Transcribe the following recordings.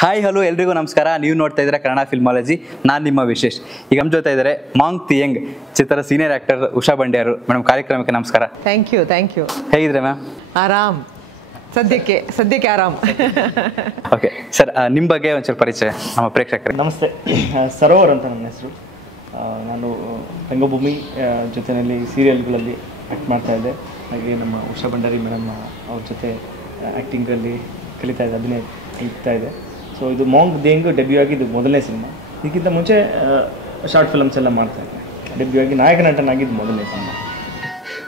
Hi hello ಎಲ್ರಿಗೂ ನಮಸ್ಕಾರ. ನೀವು ನೋಡ್ತಾ ಇದ್ದೀರಾ ಕನ್ನಡ ಫಿಲ್ಮಾಲಜಿ. ನಾನು ನಿಮ್ಮ ವಿಶೇಷ್. ಈಗ ನಮ್ಮ ಜೊತೆ ಇದ್ದಾರೆ ಮಾಂಗ್ ದಿ ಯಂಗ್ ಚಿತ್ರದ senior actor Usha Bhandary. Madam, ಕಾರ್ಯಕ್ರಮಕ್ಕೆ ನಮಸ್ಕಾರ. Thank you. ಹೇಗಿದ್ರೆ ಮ್ಯಾಮ್? ಆರಾಮ್, ಸದ್ಯಕ್ಕೆ ಆರಾಮ್. ಓಕೆ ಸರ್, ನಿಮ್ಮ ಬಗ್ಗೆ ಒಂಚೂರು ಪರಿಚಯ ನಮ್ಮ ಪ್ರೇಕ್ಷಕರಿಗೆ. ನಮಸ್ತೆ, ಸರೋವರ್ ಅಂತ ನನ್ನ ಹೆಸರು. ನಾನು ರಂಗಭೂಮಿ ಜೊತೆಯಲ್ಲಿ ಸೀರಿಯಲ್ಗಳಲ್ಲಿ ಆ್ಯಕ್ಟ್ ಮಾಡ್ತಾಯಿದ್ದೆ. ಹಾಗೆ ನಮ್ಮ ಉಷಾ ಬಂಡಾರಿ ಮೇಡಮ್ ಅವ್ರ ಜೊತೆ ಆ್ಯಕ್ಟಿಂಗಲ್ಲಿ ಕಲಿತಾ ಇದ್ದೆ, ಅಭಿನಯ ಕಲಿತಾ ಇದೆ. ಸೊ ಇದು ಮಾಂಗ್ ದಿ ಯಂಗ್ ಡೆಬ್ಯೂ ಆಗಿ ಇದು ಮೊದಲನೇ ಸಿನಿಮಾ. ಇದಕ್ಕಿಂತ ಮುಂಚೆ ಶಾರ್ಟ್ ಫಿಲಮ್ಸ್ ಎಲ್ಲ ಮಾಡ್ತಾಯಿದ್ದೆ. ಡೆಬ್ಯೂ ಆಗಿ ನಾಯಕ ನಟನಾಗಿದ್ದು ಮೊದಲನೇ ಸಿನಿಮಾ.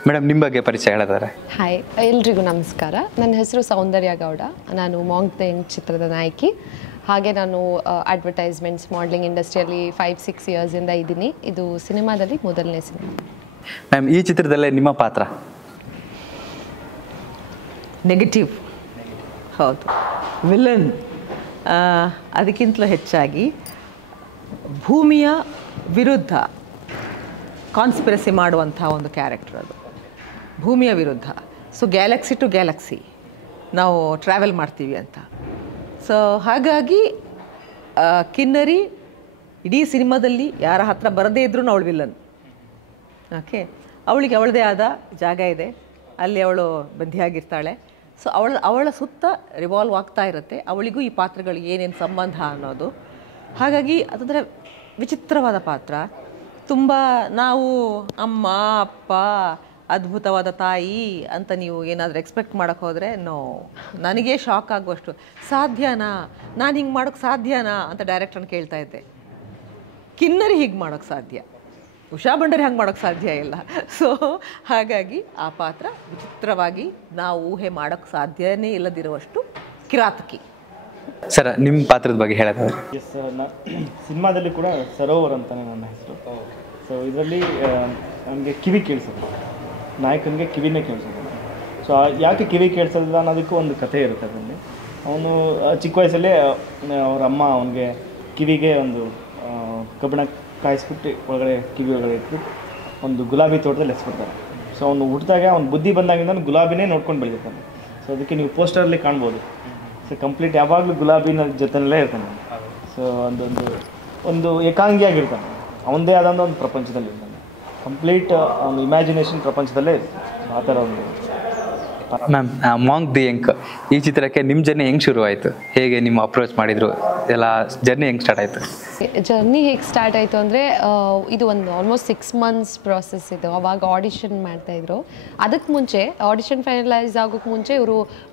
ಮೇಡಮ್, ನಿಮ್ಮ ಬಗ್ಗೆ ಪರಿಚಯ ಹೇಳಿದ್ದಾರೆ. ಹಾಯ್, ಎಲ್ರಿಗೂ ನಮಸ್ಕಾರ. ನನ್ನ ಹೆಸರು ಸೌಂದರ್ಯ ಗೌಡ. ನಾನು ಮಾಂಗ್ ದಿ ಯಂಗ್ ಚಿತ್ರದ ನಾಯಕಿ. ಹಾಗೆ ನಾನು ಅಡ್ವರ್ಟೈಸ್ಮೆಂಟ್ಸ್ ಮಾಡಲಿಂಗ್ ಇಂಡಸ್ಟ್ರಿಯಲ್ಲಿ 5-6 ಇಯರ್ಸಿಂದ ಇದ್ದೀನಿ. ಇದು ಸಿನಿಮಾದಲ್ಲಿ ಮೊದಲನೇ ಸಿನಿಮಾ. ಮ್ಯಾಮ್, ಈ ಚಿತ್ರದಲ್ಲೇ ನಿಮ್ಮ ಪಾತ್ರ ನೆಗೆಟಿವ್, ಹೌದು, ವಿಲನ್. ಅದಕ್ಕಿಂತಲೂ ಹೆಚ್ಚಾಗಿ ಭೂಮಿಯ ವಿರುದ್ಧ ಕಾನ್ಸ್ಪಿರಸಿ ಮಾಡುವಂಥ ಒಂದು ಕ್ಯಾರೆಕ್ಟರ್ ಅದು. ಭೂಮಿಯ ವಿರುದ್ಧ. ಸೊ ಗ್ಯಾಲಕ್ಸಿ ಟು ಗ್ಯಾಲಕ್ಸಿ ನಾವು ಟ್ರಾವೆಲ್ ಮಾಡ್ತೀವಿ ಅಂತ. ಸೊ ಹಾಗಾಗಿ ಕಿನ್ನರಿ ಇಡೀ ಸಿನಿಮಾದಲ್ಲಿ ಯಾರ ಹತ್ರ ಬರದೇ ಇದ್ರೂ ಅವಳು ವಿಲ್ಲನ್. ಓಕೆ, ಅವಳಿಗೆ ಅವಳದೇ ಆದ ಜಾಗ ಇದೆ, ಅಲ್ಲಿ ಅವಳು ಬಂಧಿಯಾಗಿರ್ತಾಳೆ. ಸೊ ಅವಳ ಸುತ್ತ ರಿವಾಲ್ವ್ ಆಗ್ತಾ ಇರುತ್ತೆ. ಅವಳಿಗೂ ಈ ಪಾತ್ರಗಳಿಗೆ ಏನೇನು ಸಂಬಂಧ ಅನ್ನೋದು. ಹಾಗಾಗಿ ಅದೊಂಥರ ವಿಚಿತ್ರವಾದ ಪಾತ್ರ. ತುಂಬ ನಾವು ಅಮ್ಮ ಅಪ್ಪ ಅದ್ಭುತವಾದ ತಾಯಿ ಅಂತ ನೀವು ಏನಾದರೂ ಎಕ್ಸ್ಪೆಕ್ಟ್ ಮಾಡೋಕ್ಕೆ ಹೋದರೆ ನನಗೆ ಶಾಕ್ ಆಗುವಷ್ಟು ಸಾಧ್ಯನಾ, ನಾನು ಹಿಂಗೆ ಮಾಡೋಕ್ಕೆ ಸಾಧ್ಯನಾ ಅಂತ ಡೈರೆಕ್ಟ್ರನ್ನ ಕೇಳ್ತಾ ಇದ್ದೆ. ಕಿನ್ನರಿ ಹೀಗೆ ಮಾಡೋಕ್ಕೆ ಸಾಧ್ಯ, ಉಷಾ ಬಂಡಾರಿ ಹಂಗೆ ಮಾಡೋಕ್ಕೆ ಸಾಧ್ಯ ಇಲ್ಲ. ಸೊ ಹಾಗಾಗಿ ಆ ಪಾತ್ರ ವಿಚಿತ್ರವಾಗಿ ನಾವು ಊಹೆ ಮಾಡೋಕ್ಕೆ ಸಾಧ್ಯನೇ ಇಲ್ಲದಿರುವಷ್ಟು ಕಿರಾತಕಿ. ಸರ್, ನಿಮ್ಮ ಪಾತ್ರದ ಬಗ್ಗೆ ಹೇಳಿದ್ರೆ. ಎಸ್, ಸಿನಿಮಾದಲ್ಲಿ ಕೂಡ ಸರೋವರ್ ಅಂತಲೇ ನನ್ನ ಹೆಸರು. ಸೊ ಇದರಲ್ಲಿ ನನಗೆ ಕಿವಿ ಕೇಳಿಸೋದು, ನಾಯಕನಿಗೆ ಕಿವಿನೇ ಕೇಳಿಸೋದು. ಸೊ ಯಾಕೆ ಕಿವಿ ಕೇಳಿಸೋದಿಲ್ಲ ಅನ್ನೋದಕ್ಕೂ ಒಂದು ಕಥೆ ಇರುತ್ತೆ ಅದರಲ್ಲಿ. ಅವನು ಚಿಕ್ಕ ವಯಸ್ಸಲ್ಲೇ ಅವ್ರ ಅಮ್ಮ ಅವನಿಗೆ ಕಿವಿಗೆ ಒಂದು ಕಬ್ಬಿಣ ಕಾಯಿಸ್ಬಿಟ್ಟು ಕಿವಿ ಒಳಗಡೆ ಇಟ್ಟು ಒಂದು ಗುಲಾಬಿ ತೋಟದಲ್ಲಿ ಎಸ್ಬಿಡ್ತಾರೆ. ಸೊ ಅವನು ಹುಟ್ಟಿದಾಗ ಅವ್ನು ಬುದ್ಧಿ ಬಂದಾಗಿಂದ ಗುಲಾಬಿನೇ ನೋಡ್ಕೊಂಡು ಬೆಳೆದಿರ್ತಾನೆ. ಸೊ ಅದಕ್ಕೆ ನೀವು ಪೋಸ್ಟರಲ್ಲಿ ಕಾಣ್ಬೋದು. ಸೊ ಕಂಪ್ಲೀಟ್ ಯಾವಾಗಲೂ ಗುಲಾಬಿನ ಜೊತೆಯಲ್ಲೇ ಇರ್ತಾನೆ. ಸೊ ಒಂದು ಏಕಾಂಗಿಯಾಗಿರ್ತಾನೆ, ಅವನದೇ ಆದಂಥ ಒಂದು ಪ್ರಪಂಚದಲ್ಲಿ ಇರ್ತಾನೆ. ಕಂಪ್ಲೀಟ್ ಒಂದು ಇಮ್ಯಾಜಿನೇಷನ್ ಪ್ರಪಂಚದಲ್ಲೇ ಇರ್ತಾನೆ. ಆ ಥರ ಒಂದು. ಮ್ಯಾಮ್, ಮಾಂಗ್ ದಿ ಯಂಗ್ ಈ ಚಿತ್ರಕ್ಕೆ ನಿಮ್ಮ ಜರ್ನಿ ಹೆಂಗೆ ಶುರುವಾಯಿತು? ಹೇಗೆ ನಿಮ್ಮ ಅಪ್ರೋಚ್ ಮಾಡಿದ್ರು? ಎಲ್ಲ ಜರ್ನಿ ಹೆಂಗೆ ಸ್ಟಾರ್ಟ್ ಆಯಿತು? ಜರ್ನಿ ಹೇಗೆ ಸ್ಟಾರ್ಟ್ ಆಯಿತು ಅಂದರೆ, ಇದು ಒಂದು ಆಲ್ಮೋಸ್ಟ್ 6 months ಪ್ರಾಸೆಸ್ ಇದು. ಅವಾಗ ಆಡಿಷನ್ ಮಾಡ್ತಾಯಿದ್ರು. ಅದಕ್ಕೆ ಮುಂಚೆ ಆಡಿಷನ್ ಫೈನಲೈಸ್ ಆಗೋಕ್ಕೆ ಮುಂಚೆ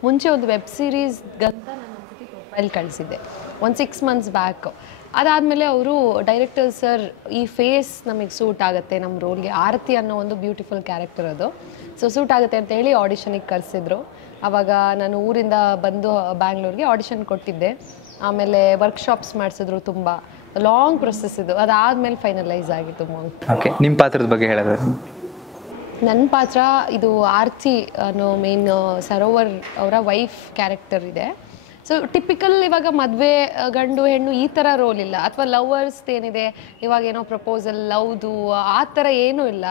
ಮುಂಚೆ ಒಂದು ವೆಬ್ ಸೀರೀಸ್ಗಂತ ನನ್ನ ಪ್ರೊಫೈಲ್ ಕಳಿಸಿದ್ದೆ ಒಂದು 6 months ಬ್ಯಾಕ್. ಅದಾದಮೇಲೆ ಅವರು ಡೈರೆಕ್ಟರ್ ಸರ್, ಈ ಫೇಸ್ ನಮಗೆ ಸೂಟ್ ಆಗುತ್ತೆ ನಮ್ಮ ರೋಲ್ಗೆ, ಆರತಿ ಅನ್ನೋ ಒಂದು ಬ್ಯೂಟಿಫುಲ್ ಕ್ಯಾರೆಕ್ಟರ್ ಅದು, ಸೊ ಸೂಟ್ ಆಗುತ್ತೆ ಅಂತ ಹೇಳಿ ಆಡಿಷನಿಗೆ ಕರೆಸಿದ್ರು. ಆವಾಗ ನಾನು ಊರಿಂದ ಬಂದು ಬ್ಯಾಂಗ್ಳೂರಿಗೆ ಆಡಿಷನ್ ಕೊಟ್ಟಿದ್ದೆ. ಆಮೇಲೆ ವರ್ಕ್ಶಾಪ್ಸ್ ಮಾಡಿಸಿದ್ರು, ತುಂಬ ಲಾಂಗ್ ಪ್ರೊಸೆಸ್ ಇದು. ಅದಾದಮೇಲೆ ಫೈನಲೈಸ್ ಆಗಿತ್ತು ಮಾಂಗ್. ಓಕೆ, ನಿಮ್ಮ ಪಾತ್ರದ ಬಗ್ಗೆ ಹೇಳಿದ್ರೆ. ನನ್ನ ಪಾತ್ರ ಇದು ಆರತಿ ಅನ್ನೋ ಮೇನ್ ಸರೋವರ್ ಅವರ ವೈಫ್ ಕ್ಯಾರೆಕ್ಟರ್ ಇದೆ. ಸೊ ಟಿಪಿಕಲ್ ಇವಾಗ ಮದುವೆ ಗಂಡು ಹೆಣ್ಣು ಈ ಥರ ರೋಲ್ ಇಲ್ಲ, ಅಥವಾ ಲವರ್ಸ್ ಏನಿದೆ ಇವಾಗ ಏನೋ ಪ್ರಪೋಸಲ್ ಲವ್ದು ಆ ಥರ ಏನೂ ಇಲ್ಲ.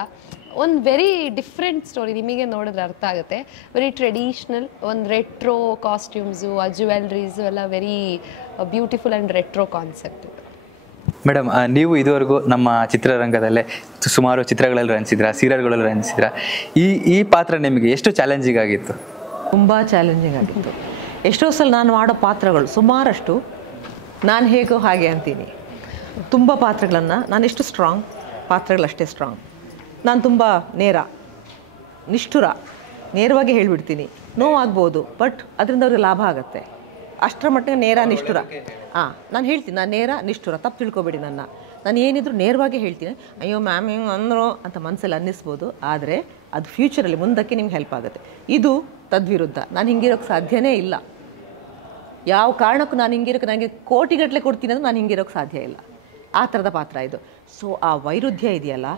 ಒಂದು ವೆರಿ ಡಿಫ್ರೆಂಟ್ ಸ್ಟೋರಿ, ನಿಮಗೆ ನೋಡಿದ್ರೆ ಅರ್ಥ ಆಗುತ್ತೆ. ವೆರಿ ಟ್ರೆಡಿಷ್ನಲ್, ಒಂದು ರೆಟ್ರೋ ಕಾಸ್ಟ್ಯೂಮ್ಸು, ಆ ಜ್ಯುವೆಲ್ರೀಸು ಎಲ್ಲ very beautiful and retro concept. Madam, ನೀವು ಇದುವರೆಗೂ ನಮ್ಮ ಚಿತ್ರರಂಗದಲ್ಲೇ ಸುಮಾರು ಚಿತ್ರಗಳಲ್ಲಿ ರಚಿಸಿದ್ರ, ಸೀರಿಯಲ್ಗಳಲ್ಲಿ ರಚಿಸಿದ್ರ. ಈ ಪಾತ್ರ ನಿಮಗೆ ಎಷ್ಟು ಚಾಲೆಂಜಿಂಗ್ ಆಗಿತ್ತು? ತುಂಬ ಚಾಲೆಂಜಿಂಗ್ ಆಗಿತ್ತು. ಎಷ್ಟೋ ಸಲ ನಾನು ಮಾಡೋ ಪಾತ್ರಗಳು ಸುಮಾರಷ್ಟು ನಾನು ಹೇಗೋ ಹಾಗೆ ಅಂತೀನಿ. ತುಂಬ ಪಾತ್ರಗಳನ್ನು ನಾನು ಎಷ್ಟು ಸ್ಟ್ರಾಂಗ್, ಪಾತ್ರಗಳಷ್ಟೇ ಸ್ಟ್ರಾಂಗ್. ನಾನು ತುಂಬ ನೇರ, ನಿಷ್ಠುರ, ನೇರವಾಗಿ ಹೇಳಿಬಿಡ್ತೀನಿ. ನೋವಾಗ್ಬೋದು, ಬಟ್ ಅದರಿಂದ ಅವ್ರಿಗೆ ಲಾಭ ಆಗುತ್ತೆ. ಅಷ್ಟರ ಮಟ್ಟಿಗೆ ನೇರ ನಿಷ್ಠುರ. ನಾನು ಹೇಳ್ತೀನಿ, ನಾನು ನೇರ ನಿಷ್ಠುರ, ತಪ್ಪು ತಿಳ್ಕೊಬೇಡಿ ನನ್ನ. ನಾನು ಏನಿದ್ರು ನೇರವಾಗಿ ಹೇಳ್ತೀನಿ. ಅಯ್ಯೋ ಮ್ಯಾಮ್ ಹಿಂಗೆ ಅಂದರು ಅಂತ ಮನಸ್ಸಲ್ಲಿ ಅನ್ನಿಸ್ಬೋದು, ಆದರೆ ಅದು ಫ್ಯೂಚರಲ್ಲಿ ಮುಂದಕ್ಕೆ ನಿಮ್ಗೆ ಹೆಲ್ಪ್ ಆಗುತ್ತೆ. ಇದು ತದ್ವಿರುದ್ಧ. ನಾನು ಹಿಂಗಿರೋಕ್ಕೆ ಸಾಧ್ಯನೇ ಇಲ್ಲ. ಯಾವ ಕಾರಣಕ್ಕೂ ನಾನು ಹಿಂಗಿರೋಕ್ಕೆ, ನನಗೆ ಕೋಟಿಗಟ್ಟಲೆ ಕೊಡ್ತೀನಿ ಅಂದರೆ ನಾನು ಹಿಂಗಿರೋಕ್ಕೆ ಸಾಧ್ಯ ಇಲ್ಲ. ಆ ಥರದ ಪಾತ್ರ ಇದು. ಸೊ ಆ ವೈರುಧ್ಯ ಇದೆಯಲ್ಲ,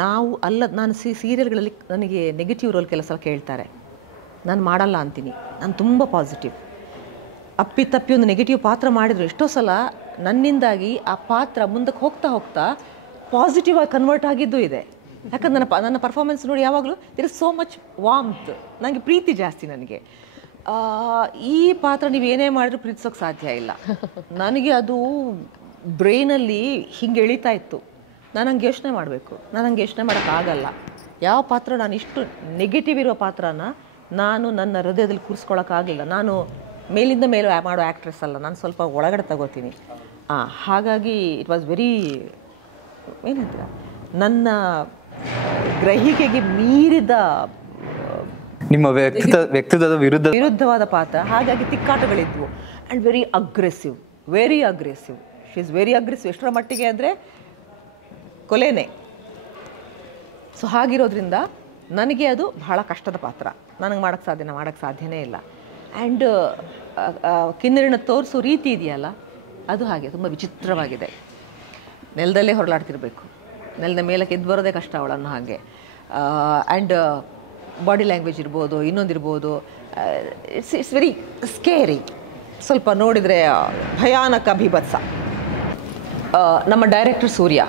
ನಾವು ಅಲ್ಲ, ನಾನು ಸೀರಿಯಲ್ಗಳಲ್ಲಿ ನನಗೆ ನೆಗೆಟಿವ್ ರೋಲ್ ಕೆಲಸ ಕೇಳ್ತಾರೆ, ನಾನು ಮಾಡಲ್ಲ ಅಂತೀನಿ. ನಾನು ತುಂಬ ಪಾಸಿಟಿವ್. ಅಪ್ಪಿತಪ್ಪಿ ಒಂದು ನೆಗೆಟಿವ್ ಪಾತ್ರ ಮಾಡಿದ್ರು ಎಷ್ಟೋ ಸಲ ನನ್ನಿಂದಾಗಿ ಆ ಪಾತ್ರ ಮುಂದಕ್ಕೆ ಹೋಗ್ತಾ ಪಾಸಿಟಿವ್ ಆಗಿ ಕನ್ವರ್ಟ್ ಆಗಿದ್ದು ಇದೆ. ಯಾಕಂದ್ರೆ ನನ್ನ ಪರ್ಫಾರ್ಮೆನ್ಸ್ ನೋಡಿ ಯಾವಾಗಲೂ there is so much warmth. ನನಗೆ ಪ್ರೀತಿ ಜಾಸ್ತಿ ನನಗೆ. ಈ ಪಾತ್ರ ನೀವೇನೇ ಮಾಡಿದ್ರು ಪ್ರೀತಿಸೋಕೆ ಸಾಧ್ಯ ಇಲ್ಲ. ನನಗೆ ಅದು ಬ್ರೈನಲ್ಲಿ ಹಿಂಗೆ ಎಳಿತಾ ಇತ್ತು. ನಾನು ಹಂಗೆ ಯೋಚನೆ ಮಾಡಬೇಕು, ನಾನು ಹಂಗೆ ಯೋಚನೆ ಮಾಡೋಕ್ಕಾಗಲ್ಲ. ಯಾವ ಪಾತ್ರ ನಾನು ಇಷ್ಟು ನೆಗೆಟಿವ್ ಇರೋ ಪಾತ್ರನ ನಾನು ನನ್ನ ಹೃದಯದಲ್ಲಿ ಕೂರಿಸ್ಕೊಳ್ಳೋಕ್ಕಾಗಲಿಲ್ಲ. ನಾನು ಮೇಲಿಂದ ಮೇಲೆ ಮಾಡೋ ಆ್ಯಕ್ಟ್ರೆಸ್ ಅಲ್ಲ, ನಾನು ಸ್ವಲ್ಪ ಒಳಗಡೆ ತಗೋತೀನಿ. ಹಾಗಾಗಿ ಇಟ್ ವಾಸ್ ವೆರಿ ಏನಂತೀರ, ನನ್ನ ಗ್ರಹಿಕೆಗೆ ಮೀರಿದ ನಿಮ್ಮ ವ್ಯಕ್ತಿತ್ವದ ವಿರುದ್ಧವಾದ ಪಾತ್ರ. ಹಾಗಾಗಿ ತಿಕ್ಕಾಟಗಳಿದ್ವು. And very aggressive, she is very aggressive. ಎಷ್ಟರ ಮಟ್ಟಿಗೆ ಅಂದರೆ ಕೊಲೆನೇ. ಸೊ ಹಾಗಿರೋದ್ರಿಂದ ನನಗೆ ಅದು ಬಹಳ ಕಷ್ಟದ ಪಾತ್ರ. ನನಗೆ ಮಾಡೋಕ್ಕೆ ಸಾಧ್ಯನೇ ಇಲ್ಲ. ಆ್ಯಂಡ್ ಕಿನ್ನರಿನ ತೋರಿಸೋ ರೀತಿ ಇದೆಯಲ್ಲ, ಅದು ಹಾಗೆ ತುಂಬ ವಿಚಿತ್ರವಾಗಿದೆ. ನೆಲದಲ್ಲೇ ಹೊರಲಾಡ್ತಿರ್ಬೇಕು, ನೆಲದ ಮೇಲಕ್ಕೆ ಎದ್ದು ಬರೋದೇ ಕಷ್ಟ ಅವಳನ್ನು ಹಾಗೆ. ಆ್ಯಂಡ್ ಬಾಡಿ ಲ್ಯಾಂಗ್ವೇಜ್ ಇರ್ಬೋದು, ಇನ್ನೊಂದಿರ್ಬೋದು, ಇಟ್ಸ್ ವೆರಿ ಸ್ಕೇರಿ. ಸ್ವಲ್ಪ ನೋಡಿದರೆ ಭಯಾನಕ ಬೀಭತ್ಸ. ನಮ್ಮ director Surya,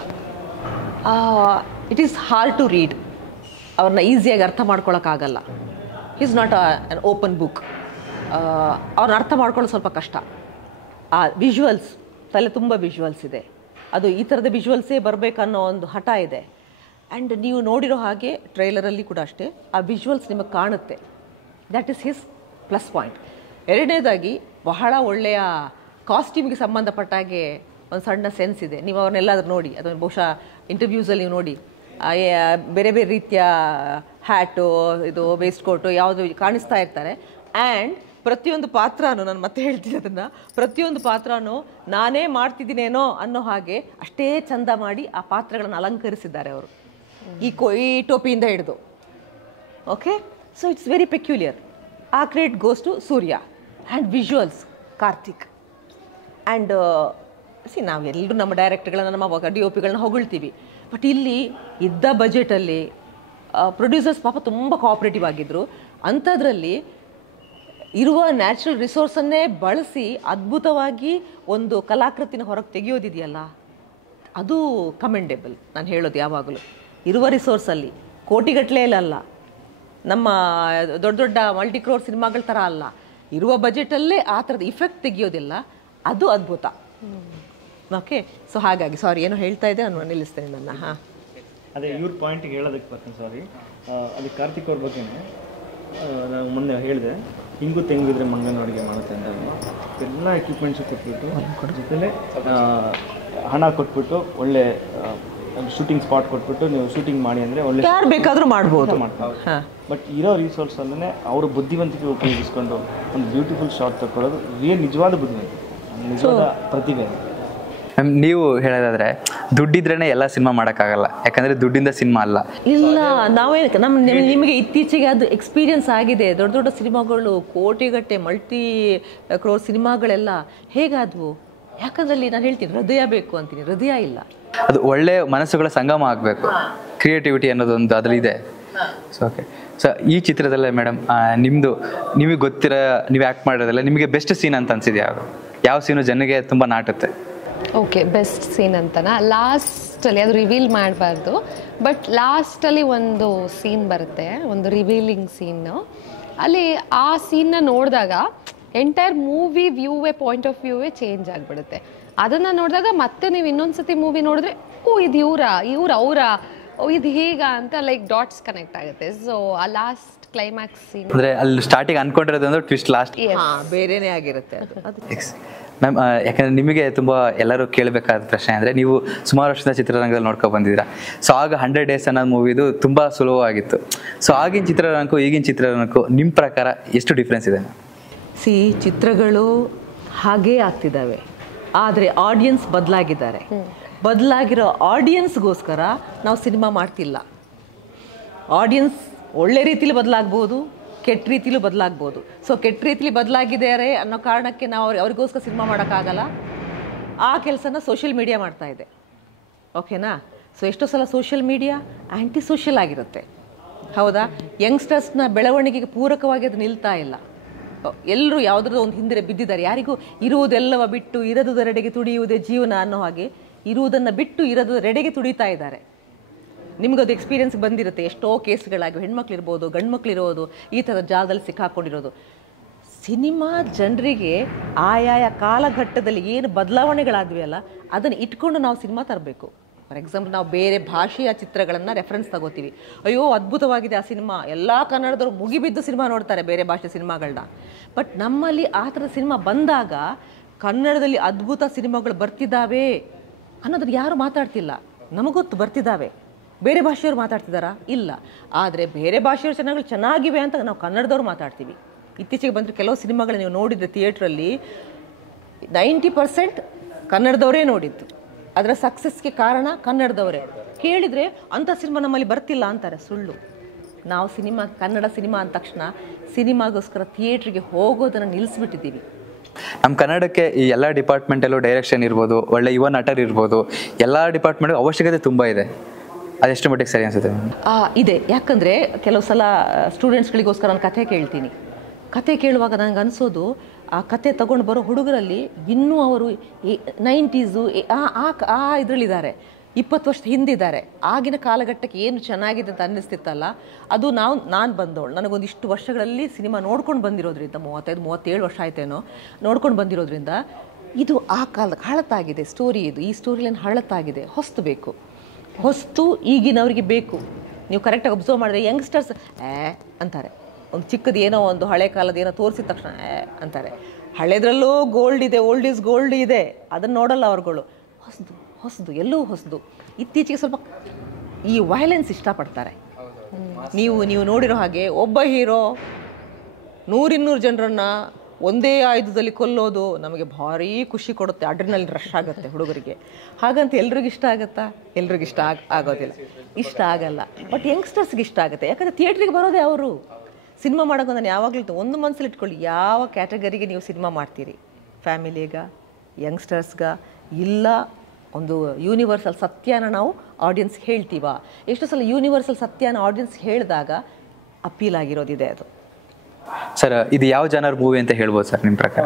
it is hard to read. ಅವ್ರನ್ನ ಈಸಿಯಾಗಿ ಅರ್ಥ ಮಾಡ್ಕೊಳಕ್ಕಾಗಲ್ಲ. Is not an open book. ಅವ್ರನ್ನ ಅರ್ಥ ಮಾಡ್ಕೊಳ್ಳೋದು ಸ್ವಲ್ಪ ಕಷ್ಟ. ಆ ವಿಜುವಲ್ಸ್, ತಲೆ ತುಂಬ ವಿಜುವಲ್ಸ್ ಇದೆ. ಅದು ಈ ಥರದ ವಿಜುವಲ್ಸೇ ಬರಬೇಕನ್ನೋ ಒಂದು ಹಠ ಇದೆ. ಆ್ಯಂಡ್ ನೀವು ನೋಡಿರೋ ಹಾಗೆ ಟ್ರೈಲರಲ್ಲಿ ಕೂಡ ಅಷ್ಟೇ ಆ ವಿಜುವಲ್ಸ್ ನಿಮಗೆ ಕಾಣುತ್ತೆ. That is his plus point. ಎರಡನೇದಾಗಿ ಬಹಳ ಒಳ್ಳೆಯ ಕಾಸ್ಟ್ಯೂಮಿಗೆ ಸಂಬಂಧಪಟ್ಟಾಗೆ ಒಂದು ಸಣ್ಣ ಸೆನ್ಸ್ ಇದೆ. ನೀವು ಅವ್ರನ್ನೆಲ್ಲಾದ್ರೂ ನೋಡಿ, ಅದನ್ನು ಬಹುಶಃ ಇಂಟರ್ವ್ಯೂಸಲ್ಲಿ ನೀವು ನೋಡಿ, ಬೇರೆ ಬೇರೆ ರೀತಿಯ ಹ್ಯಾಟು, ಇದು ವೇಸ್ಟ್ ಕೋಟು ಯಾವುದು ಕಾಣಿಸ್ತಾ ಇರ್ತಾರೆ. ಆ್ಯಂಡ್ ಪ್ರತಿಯೊಂದು ಪಾತ್ರನೂ, ನಾನು ಮತ್ತೆ ಹೇಳ್ತೀನಿ ಅದನ್ನು, ಪ್ರತಿಯೊಂದು ಪಾತ್ರನೂ ನಾನೇ ಮಾಡ್ತಿದ್ದೀನೇನೋ ಅನ್ನೋ ಹಾಗೆ ಅಷ್ಟೇ ಚಂದ ಮಾಡಿ ಆ ಪಾತ್ರಗಳನ್ನು ಅಲಂಕರಿಸಿದ್ದಾರೆ ಅವರು, ಈ ಟೋಪಿಯಿಂದ ಹಿಡಿದು. Okay, so it's very peculiar. ಆ credit goes to Surya. And visuals Karthik. And ನಾವೆಲ್ಲರೂ ನಮ್ಮ ಡೈರೆಕ್ಟರ್ಗಳನ್ನ, ನಮ್ಮ ಡಿ ಒ ಪಿಗಳನ್ನ ಹೊಗಳ್ತೀವಿ. ಬಟ್ ಇಲ್ಲಿ ಇದ್ದ ಬಜೆಟಲ್ಲಿ ಪ್ರೊಡ್ಯೂಸರ್ಸ್ ಪಾಪ ತುಂಬ ಕೋಆಪ್ರೇಟಿವ್ ಆಗಿದ್ದರು. ಅಂಥದ್ರಲ್ಲಿ ಇರುವ ನ್ಯಾಚುರಲ್ ರಿಸೋರ್ಸನ್ನೇ ಬಳಸಿ ಅದ್ಭುತವಾಗಿ ಒಂದು ಕಲಾಕೃತಿನ ಹೊರಗೆ ತೆಗೆಯೋದಿದೆಯಲ್ಲ, ಅದು ಕಮೆಂಡೇಬಲ್. ನಾನು ಹೇಳೋದು ಯಾವಾಗಲೂ ಇರುವ ರಿಸೋರ್ಸಲ್ಲಿ ಕೋಟಿಗಟ್ಟಲೆಯಲ್ಲ, ನಮ್ಮ ದೊಡ್ಡ ದೊಡ್ಡ ಮಲ್ಟಿಕ್ರೋರ್ ಸಿನಿಮಾಗಳ ಥರ ಅಲ್ಲ, ಇರುವ ಬಜೆಟಲ್ಲೇ ಆ ಥರದ ಇಫೆಕ್ಟ್ ತೆಗೆಯೋದಿಲ್ಲ, ಅದು ಅದ್ಭುತ. ಓಕೆ, ಸೊ ಹಾಗಾಗಿ ಸಾರಿ ಏನೋ ಹೇಳ್ತಾ ಇದ್ದೆ, ನಾನು ನಿಲ್ಲಿಸ್ತೇನೆ ನನ್ನ. ಅದೇ ಇವ್ರ ಪಾಯಿಂಟಿಗೆ ಹೇಳೋದಕ್ಕೆ ಬರ್ತೀನಿ, ಸಾರಿ. ಅದು ಕಾರ್ತಿಕ್ ಅವ್ರ ಬಗ್ಗೆನೇ ನಾನು ಮೊನ್ನೆ ಹೇಳಿದೆ, ಹಿಂಗು ತೆಂಗಿದ್ರೆ ಮಂಗನ ಅಡುಗೆ ಮಾಡುತ್ತೆ ಅಂತ. ಎಲ್ಲ ಎಕ್ವಿಪ್ಮೆಂಟ್ಸು ಕೊಟ್ಬಿಟ್ಟು, ಜೊತೆಲೇ ಹಣ ಕೊಟ್ಬಿಟ್ಟು, ಒಳ್ಳೆ ಶೂಟಿಂಗ್ ಸ್ಪಾಟ್ ಕೊಟ್ಬಿಟ್ಟು ನೀವು ಶೂಟಿಂಗ್ ಮಾಡಿ ಅಂದರೆ ಒಳ್ಳೆ ಯಾರು ಬೇಕಾದರೂ ಮಾಡ್ಬೋದು. ಬಟ್ ಇರೋ ರಿಸೋರ್ಸಲ್ಲೇ ಅವರು ಬುದ್ಧಿವಂತಿಕೆ ಉಪಯೋಗಿಸ್ಕೊಂಡು ಒಂದು ಬ್ಯೂಟಿಫುಲ್ ಶಾಟ್ ತಗೊಳ್ಳೋದು ನಿಜವಾದ ಬುದ್ಧಿವಂತಿಕೆ, ನಿಜವಾದ ಪ್ರತಿಭೆ. ನೀವು ಹೇಳೋದಾದ್ರೆ ದುಡ್ಡಿದ್ರೇನೆ ಎಲ್ಲ ಸಿನಿಮಾ ಮಾಡೋಕ್ಕಾಗಲ್ಲ, ಯಾಕಂದ್ರೆ ದುಡ್ಡಿಂದ ಸಿನಿಮಾ ಅಲ್ಲ. ಇಲ್ಲ, ನಾವೇನಕ್ಕೆ ನಿಮಗೆ ಇತ್ತೀಚೆಗೆ ಅದು ಎಕ್ಸ್ಪೀರಿಯನ್ಸ್ ಆಗಿದೆ. ದೊಡ್ಡ ದೊಡ್ಡ ಸಿನಿಮಾಗಳು, ಕೋಟಿಗಟ್ಟೆ ಮಲ್ಟಿ ಕ್ರೋರ್ ಸಿನಿಮಾಗಳೆಲ್ಲ ಹೇಗಾದವು? ಯಾಕಂದ್ರೆ ಅಲ್ಲಿ ನಾನು ಹೇಳ್ತೀನಿ ಹೃದಯ ಬೇಕು ಅಂತೀನಿ, ಹೃದಯ ಇಲ್ಲ. ಅದು ಒಳ್ಳೆ ಮನಸ್ಸುಗಳ ಸಂಗಮ ಆಗಬೇಕು, ಕ್ರಿಯೇಟಿವಿಟಿ ಅನ್ನೋದೊಂದು ಅದರಲ್ಲಿದೆ. ಸೊ ಓಕೆ, ಸೊ ಈ ಚಿತ್ರದಲ್ಲೇ ಮೇಡಮ್ ನಿಮಗೆ ಗೊತ್ತಿರೋ, ನೀವು ಆ್ಯಕ್ಟ್ ಮಾಡಿರೋದಲ್ಲ, ನಿಮಗೆ ಬೆಸ್ಟ್ ಸೀನ್ ಅಂತ ಅನ್ಸಿದೆ ಯಾವ ಸೀನು ಜನಗೆ ತುಂಬ ನಾಟುತ್ತೆ? ಓಕೆ, ಬೆಸ್ಟ್ ಸೀನ್ ಅಂತನಾ? ಲಾಸ್ಟಲ್ಲಿ ಅದು ರಿವೀಲ್ ಮಾಡಬಾರ್ದು, ಬಟ್ ಲಾಸ್ಟಲ್ಲಿ ಒಂದು ಸೀನ್ ಬರುತ್ತೆ, ಒಂದು ರಿವೀಲಿಂಗ್ ಸೀನು. ಅಲ್ಲಿ ಆ ಸೀನ್ನ ನೋಡಿದಾಗ ಎಂಟೈರ್ ಮೂವಿ ಪಾಯಿಂಟ್ ಆಫ್ ವ್ಯೂವೇ ಚೇಂಜ್ ಆಗಿಬಿಡುತ್ತೆ. ಅದನ್ನು ನೋಡಿದಾಗ ಮತ್ತೆ ನೀವು ಇನ್ನೊಂದ್ಸತಿ ಮೂವಿ ನೋಡಿದ್ರೆ, ಇದು ಅವರ ಇದು ಹೇಗ ಅಂತ ಲೈಕ್ ಡಾಟ್ಸ್ ಕನೆಕ್ಟ್ ಆಗುತ್ತೆ. ಸೊ ಆ ಲಾಸ್ಟ್ ಕ್ಲೈಮ್ಯಾಕ್ಸ್ ಸೀನ್ ಅಂದರೆ ಅಲ್ಲಿ ಸ್ಟಾರ್ಟಿಂಗ್ ಅನ್ಕೊಂಡಿರೋದು ಟ್ವಿಸ್ಟ್ ಲಾಸ್ಟ್ ಬೇರೆನೇ ಆಗಿರುತ್ತೆ ಅದು. ಮ್ಯಾಮ್, ಯಾಕಂದರೆ ನಿಮಗೆ ತುಂಬ ಎಲ್ಲರೂ ಕೇಳಬೇಕಾದ ಪ್ರಶ್ನೆ ಅಂದರೆ, ನೀವು ಸುಮಾರು ವರ್ಷದ ಚಿತ್ರರಂಗದಲ್ಲಿ ನೋಡ್ಕೊಂಡು ಬಂದಿದ್ದೀರಾ. ಸೊ ಆಗ 100 Days ಅನ್ನೋ ಮೂವಿದು ತುಂಬ ಸುಲಭವಾಗಿತ್ತು. ಸೊ ಆಗಿನ ಚಿತ್ರರಂಗಕ್ಕೂ ಈಗಿನ ಚಿತ್ರರಂಗಕ್ಕೂ ನಿಮ್ಮ ಪ್ರಕಾರ ಎಷ್ಟು ಡಿಫ್ರೆನ್ಸ್ ಇದೆ? ಚಿತ್ರಗಳು ಹಾಗೇ ಆಗ್ತಿದ್ದಾವೆ, ಆದರೆ ಆಡಿಯನ್ಸ್ ಬದಲಾಗಿದ್ದಾರೆ. ಬದಲಾಗಿರೋ ಆಡಿಯನ್ಸ್ಗೋಸ್ಕರ ನಾವು ಸಿನಿಮಾ ಮಾಡ್ತಿಲ್ಲ. ಆಡಿಯನ್ಸ್ ಒಳ್ಳೆ ರೀತಿಲಿ ಬದಲಾಗ್ಬೋದು, ಕೆಟ್ಟ ರೀತಿಲೂ ಬದಲಾಗ್ಬೋದು. ಸೊ ಕೆಟ್ಟ ರೀತಿಲಿ ಬದಲಾಗಿದ್ದಾರೆ ಅನ್ನೋ ಕಾರಣಕ್ಕೆ ನಾವು ಅವ್ರಿಗೋಸ್ಕರ ಸಿನಿಮಾ ಮಾಡೋಕ್ಕಾಗಲ್ಲ. ಆ ಕೆಲಸನ ಸೋಷಿಯಲ್ ಮೀಡಿಯಾ ಮಾಡ್ತಾ ಇದೆ. ಓಕೆನಾ? ಸೊ ಎಷ್ಟೋ ಸಲ ಸೋಷಿಯಲ್ ಮೀಡಿಯಾ ಆ್ಯಂಟಿ ಸೋಷಿಯಲ್ ಆಗಿರುತ್ತೆ, ಹೌದಾ? ಯಂಗ್ಸ್ಟರ್ಸ್ನ ಬೆಳವಣಿಗೆಗೆ ಪೂರಕವಾಗಿ ಅದು ನಿಲ್ತಾ ಇಲ್ಲ. ಎಲ್ಲರೂ ಯಾವುದ್ರದ್ದು ಒಂದು ಹಿಂದೆ ಬಿದ್ದಿದ್ದಾರೆ. ಯಾರಿಗೂ ಇರುವುದೆಲ್ಲವ ಬಿಟ್ಟು ಇರದುದರೆಡೆಗೆ ತುಡಿಯುವುದೇ ಜೀವನ ಅನ್ನೋ ಹಾಗೆ ಇರುವುದನ್ನು ಬಿಟ್ಟು ಇರದುದರೆಡೆಗೆ ತುಡಿತಾ ಇದ್ದಾರೆ. ನಿಮಗದು ಎಕ್ಸ್ಪೀರಿಯನ್ಸ್ ಬಂದಿರುತ್ತೆ. ಎಷ್ಟೋ ಕೇಸ್ಗಳಾಗಿ ಹೆಣ್ಮಕ್ಳಿರ್ಬೋದು, ಗಂಡು ಮಕ್ಳಿರೋದು, ಈ ಥರದ ಜಾಗದಲ್ಲಿ ಸಿಕ್ಕಾಕೊಂಡಿರೋದು. ಸಿನಿಮಾ ಜನರಿಗೆ ಆಯಾಯ ಕಾಲಘಟ್ಟದಲ್ಲಿ ಏನು ಬದಲಾವಣೆಗಳಾದ್ವಿ ಅಲ್ಲ ಅದನ್ನು ಇಟ್ಕೊಂಡು ನಾವು ಸಿನಿಮಾ ತರಬೇಕು. ಫಾರ್ ಎಕ್ಸಾಂಪಲ್ ನಾವು ಬೇರೆ ಭಾಷೆಯ ಚಿತ್ರಗಳನ್ನು ರೆಫರೆನ್ಸ್ ತಗೋತೀವಿ. ಅಯ್ಯೋ ಅದ್ಭುತವಾಗಿದೆ ಆ ಸಿನಿಮಾ, ಎಲ್ಲ ಕನ್ನಡದವರು ಮುಗಿಬಿದ್ದು ಸಿನಿಮಾ ನೋಡ್ತಾರೆ ಬೇರೆ ಭಾಷೆ ಸಿನಿಮಾಗಳನ್ನ. ಬಟ್ ನಮ್ಮಲ್ಲಿ ಆ ಥರದ ಸಿನಿಮಾ ಬಂದಾಗ ಕನ್ನಡದಲ್ಲಿ ಅದ್ಭುತ ಸಿನಿಮಾಗಳು ಬರ್ತಿದ್ದಾವೆ ಅನ್ನೋದನ್ನು ಯಾರು ಮಾತಾಡ್ತಿಲ್ಲ. ನಮಗೊತ್ತು ಬರ್ತಿದ್ದಾವೆ, ಬೇರೆ ಭಾಷೆಯವರು ಮಾತಾಡ್ತಿದ್ದಾರಾ? ಇಲ್ಲ. ಆದರೆ ಬೇರೆ ಭಾಷೆಯವ್ರ ಸಿನಿಮಾಗಳು ಚೆನ್ನಾಗಿವೆ ಅಂತ ನಾವು ಕನ್ನಡದವ್ರು ಮಾತಾಡ್ತೀವಿ. ಇತ್ತೀಚೆಗೆ ಬಂದರೆ ಕೆಲವು ಸಿನಿಮಾಗಳು ನೀವು ನೋಡಿದರೆ ಥಿಯೇಟ್ರಲ್ಲಿ 90% ಕನ್ನಡದವರೇ ನೋಡಿದ್ದು. ಅದರ ಸಕ್ಸಸ್ಗೆ ಕಾರಣ ಕನ್ನಡದವರೇ. ಕೇಳಿದರೆ ಅಂಥ ಸಿನಿಮಾ ನಮ್ಮಲ್ಲಿ ಬರ್ತಿಲ್ಲ ಅಂತಾರೆ, ಸುಳ್ಳು. ನಾವು ಸಿನಿಮಾ ಕನ್ನಡ ಸಿನಿಮಾ ಅಂದ ತಕ್ಷಣ ಸಿನಿಮಾಗೋಸ್ಕರ ಥಿಯೇಟ್ರಿಗೆ ಹೋಗೋದನ್ನು ನಿಲ್ಲಿಸ್ಬಿಟ್ಟಿದ್ದೀವಿ. ನಮ್ಮ ಕನ್ನಡಕ್ಕೆ ಈ ಎಲ್ಲ ಡಿಪಾರ್ಟ್ಮೆಂಟಲ್ಲೂ ಡೈರೆಕ್ಷನ್ ಇರ್ಬೋದು, ಒಳ್ಳೆ ಯುವ ನಟರು ಇರ್ಬೋದು, ಎಲ್ಲ ಡಿಪಾರ್ಟ್ಮೆಂಟ್ಗೂ ಅವಶ್ಯಕತೆ ತುಂಬ ಇದೆ. ಅದೆಷ್ಟು ಮಟ್ಟಿಗೆ ಸರಿ ಅನಿಸುತ್ತೆ? ಇದೆ. ಯಾಕಂದರೆ ಕೆಲವು ಸಲ ಸ್ಟೂಡೆಂಟ್ಸ್ಗಳಿಗೋಸ್ಕರ ನಾನು ಕಥೆ ಕೇಳ್ತೀನಿ. ಕತೆ ಕೇಳುವಾಗ ನನಗೆ ಅನಿಸೋದು ಆ ಕತೆ ತಗೊಂಡು ಬರೋ ಹುಡುಗರಲ್ಲಿ ಇನ್ನೂ ಅವರು 90s ಆ ಇದರಲ್ಲಿದ್ದಾರೆ, 20 ವರ್ಷದ ಹಿಂದಿದ್ದಾರೆ. ಆಗಿನ ಕಾಲಘಟ್ಟಕ್ಕೆ ಏನು ಚೆನ್ನಾಗಿದೆ ಅಂತ ಅನ್ನಿಸ್ತಿತ್ತಲ್ಲ, ಅದು ನಾನು ಬಂದವಳು. ನನಗೊಂದಿಷ್ಟು ವರ್ಷಗಳಲ್ಲಿ ಸಿನಿಮಾ ನೋಡ್ಕೊಂಡು ಬಂದಿರೋದ್ರಿಂದ, 35-37 ವರ್ಷ ಆಯ್ತೇನೋ ನೋಡ್ಕೊಂಡು ಬಂದಿರೋದ್ರಿಂದ, ಇದು ಆ ಕಾಲಕ್ಕೆ ಹಳತಾಗಿದೆ ಸ್ಟೋರಿ. ಈ ಸ್ಟೋರಿಲೇನು ಹಳತಾಗಿದೆ, ಹೊಸ್ತು ಬೇಕು. ಹೊಸ್ತು ಈಗಿನವರಿಗೆ ಬೇಕು. ನೀವು ಕರೆಕ್ಟಾಗಿ ಅಬ್ಸರ್ವ್ ಮಾಡಿದ್ರೆ ಯಂಗ್ಸ್ಟರ್ಸ್ ಅಂತಾರೆ. ಒಂದು ಚಿಕ್ಕದು ಏನೋ ಒಂದು ಹಳೆ ಕಾಲದ ಏನೋ ತೋರಿಸಿದ ತಕ್ಷಣ ಅಂತಾರೆ. ಹಳೆದ್ರಲ್ಲೂ ಗೋಲ್ಡ್ ಇದೆ, ಓಲ್ಡ್ ಈಸ್ ಗೋಲ್ಡ್ ಇದೆ, ಅದನ್ನು ನೋಡಲ್ಲ ಅವ್ರುಗಳು. ಹೊಸದು ಎಲ್ಲೂ ಹೊಸದು. ಇತ್ತೀಚೆಗೆ ಸ್ವಲ್ಪ ಈ ವೈಲೆನ್ಸ್ ಇಷ್ಟಪಡ್ತಾರೆ. ನೀವು ನೋಡಿರೋ ಹಾಗೆ ಒಬ್ಬ ಹೀರೋ 100-200 ಜನರನ್ನು ಒಂದೇ ಆಯುಧದಲ್ಲಿ ಕೊಲ್ಲೋದು ನಮಗೆ ಭಾರೀ ಖುಷಿ ಕೊಡುತ್ತೆ, ಅಡ್ರಿನಲ್ ರಶ್ ಆಗುತ್ತೆ ಹುಡುಗರಿಗೆ. ಹಾಗಂತ ಎಲ್ರಿಗೂ ಇಷ್ಟ ಆಗುತ್ತಾ? ಎಲ್ರಿಗೂ ಇಷ್ಟ ಆಗೋದಿಲ್ಲ, ಇಷ್ಟ ಆಗಲ್ಲ. ಬಟ್ ಯಂಗ್ಸ್ಟರ್ಸ್ಗೆ ಇಷ್ಟ ಆಗುತ್ತೆ. ಯಾಕಂದರೆ ಥಿಯೇಟ್ರಿಗೆ ಬರೋದೇ ಅವರು. ಸಿನಿಮಾ ಮಾಡೋಕೆ ನಾನು ಯಾವಾಗಲೂ ಒಂದು ಮನಸ್ಸಲ್ಲಿ ಇಟ್ಕೊಳ್ಳಿ, ಯಾವ ಕ್ಯಾಟಗರಿಗೆ ನೀವು ಸಿನಿಮಾ ಮಾಡ್ತೀರಿ? ಫ್ಯಾಮಿಲಿಗ, ಯಂಗ್ಸ್ಟರ್ಸ್ಗ, ಇಲ್ಲ ಒಂದು ಯೂನಿವರ್ಸಲ್ ಸತ್ಯನ ನಾವು ಆಡಿಯನ್ಸ್ಗೆ ಹೇಳ್ತೀವಾ? ಎಷ್ಟು ಸಲ ಯೂನಿವರ್ಸಲ್ ಸತ್ಯನ ಆಡಿಯನ್ಸ್ಗೆ ಹೇಳಿದಾಗ ಅಪೀಲ್ ಆಗಿರೋದಿದೆ ಅದು. ಸರ್, ಇದು ಯಾವ ಜನರ್ ಮೂವಿ ಅಂತ ಹೇಳ್ಬೋದು ಸರ್ ನಿಮ್ಮ ಪ್ರಕಾರ?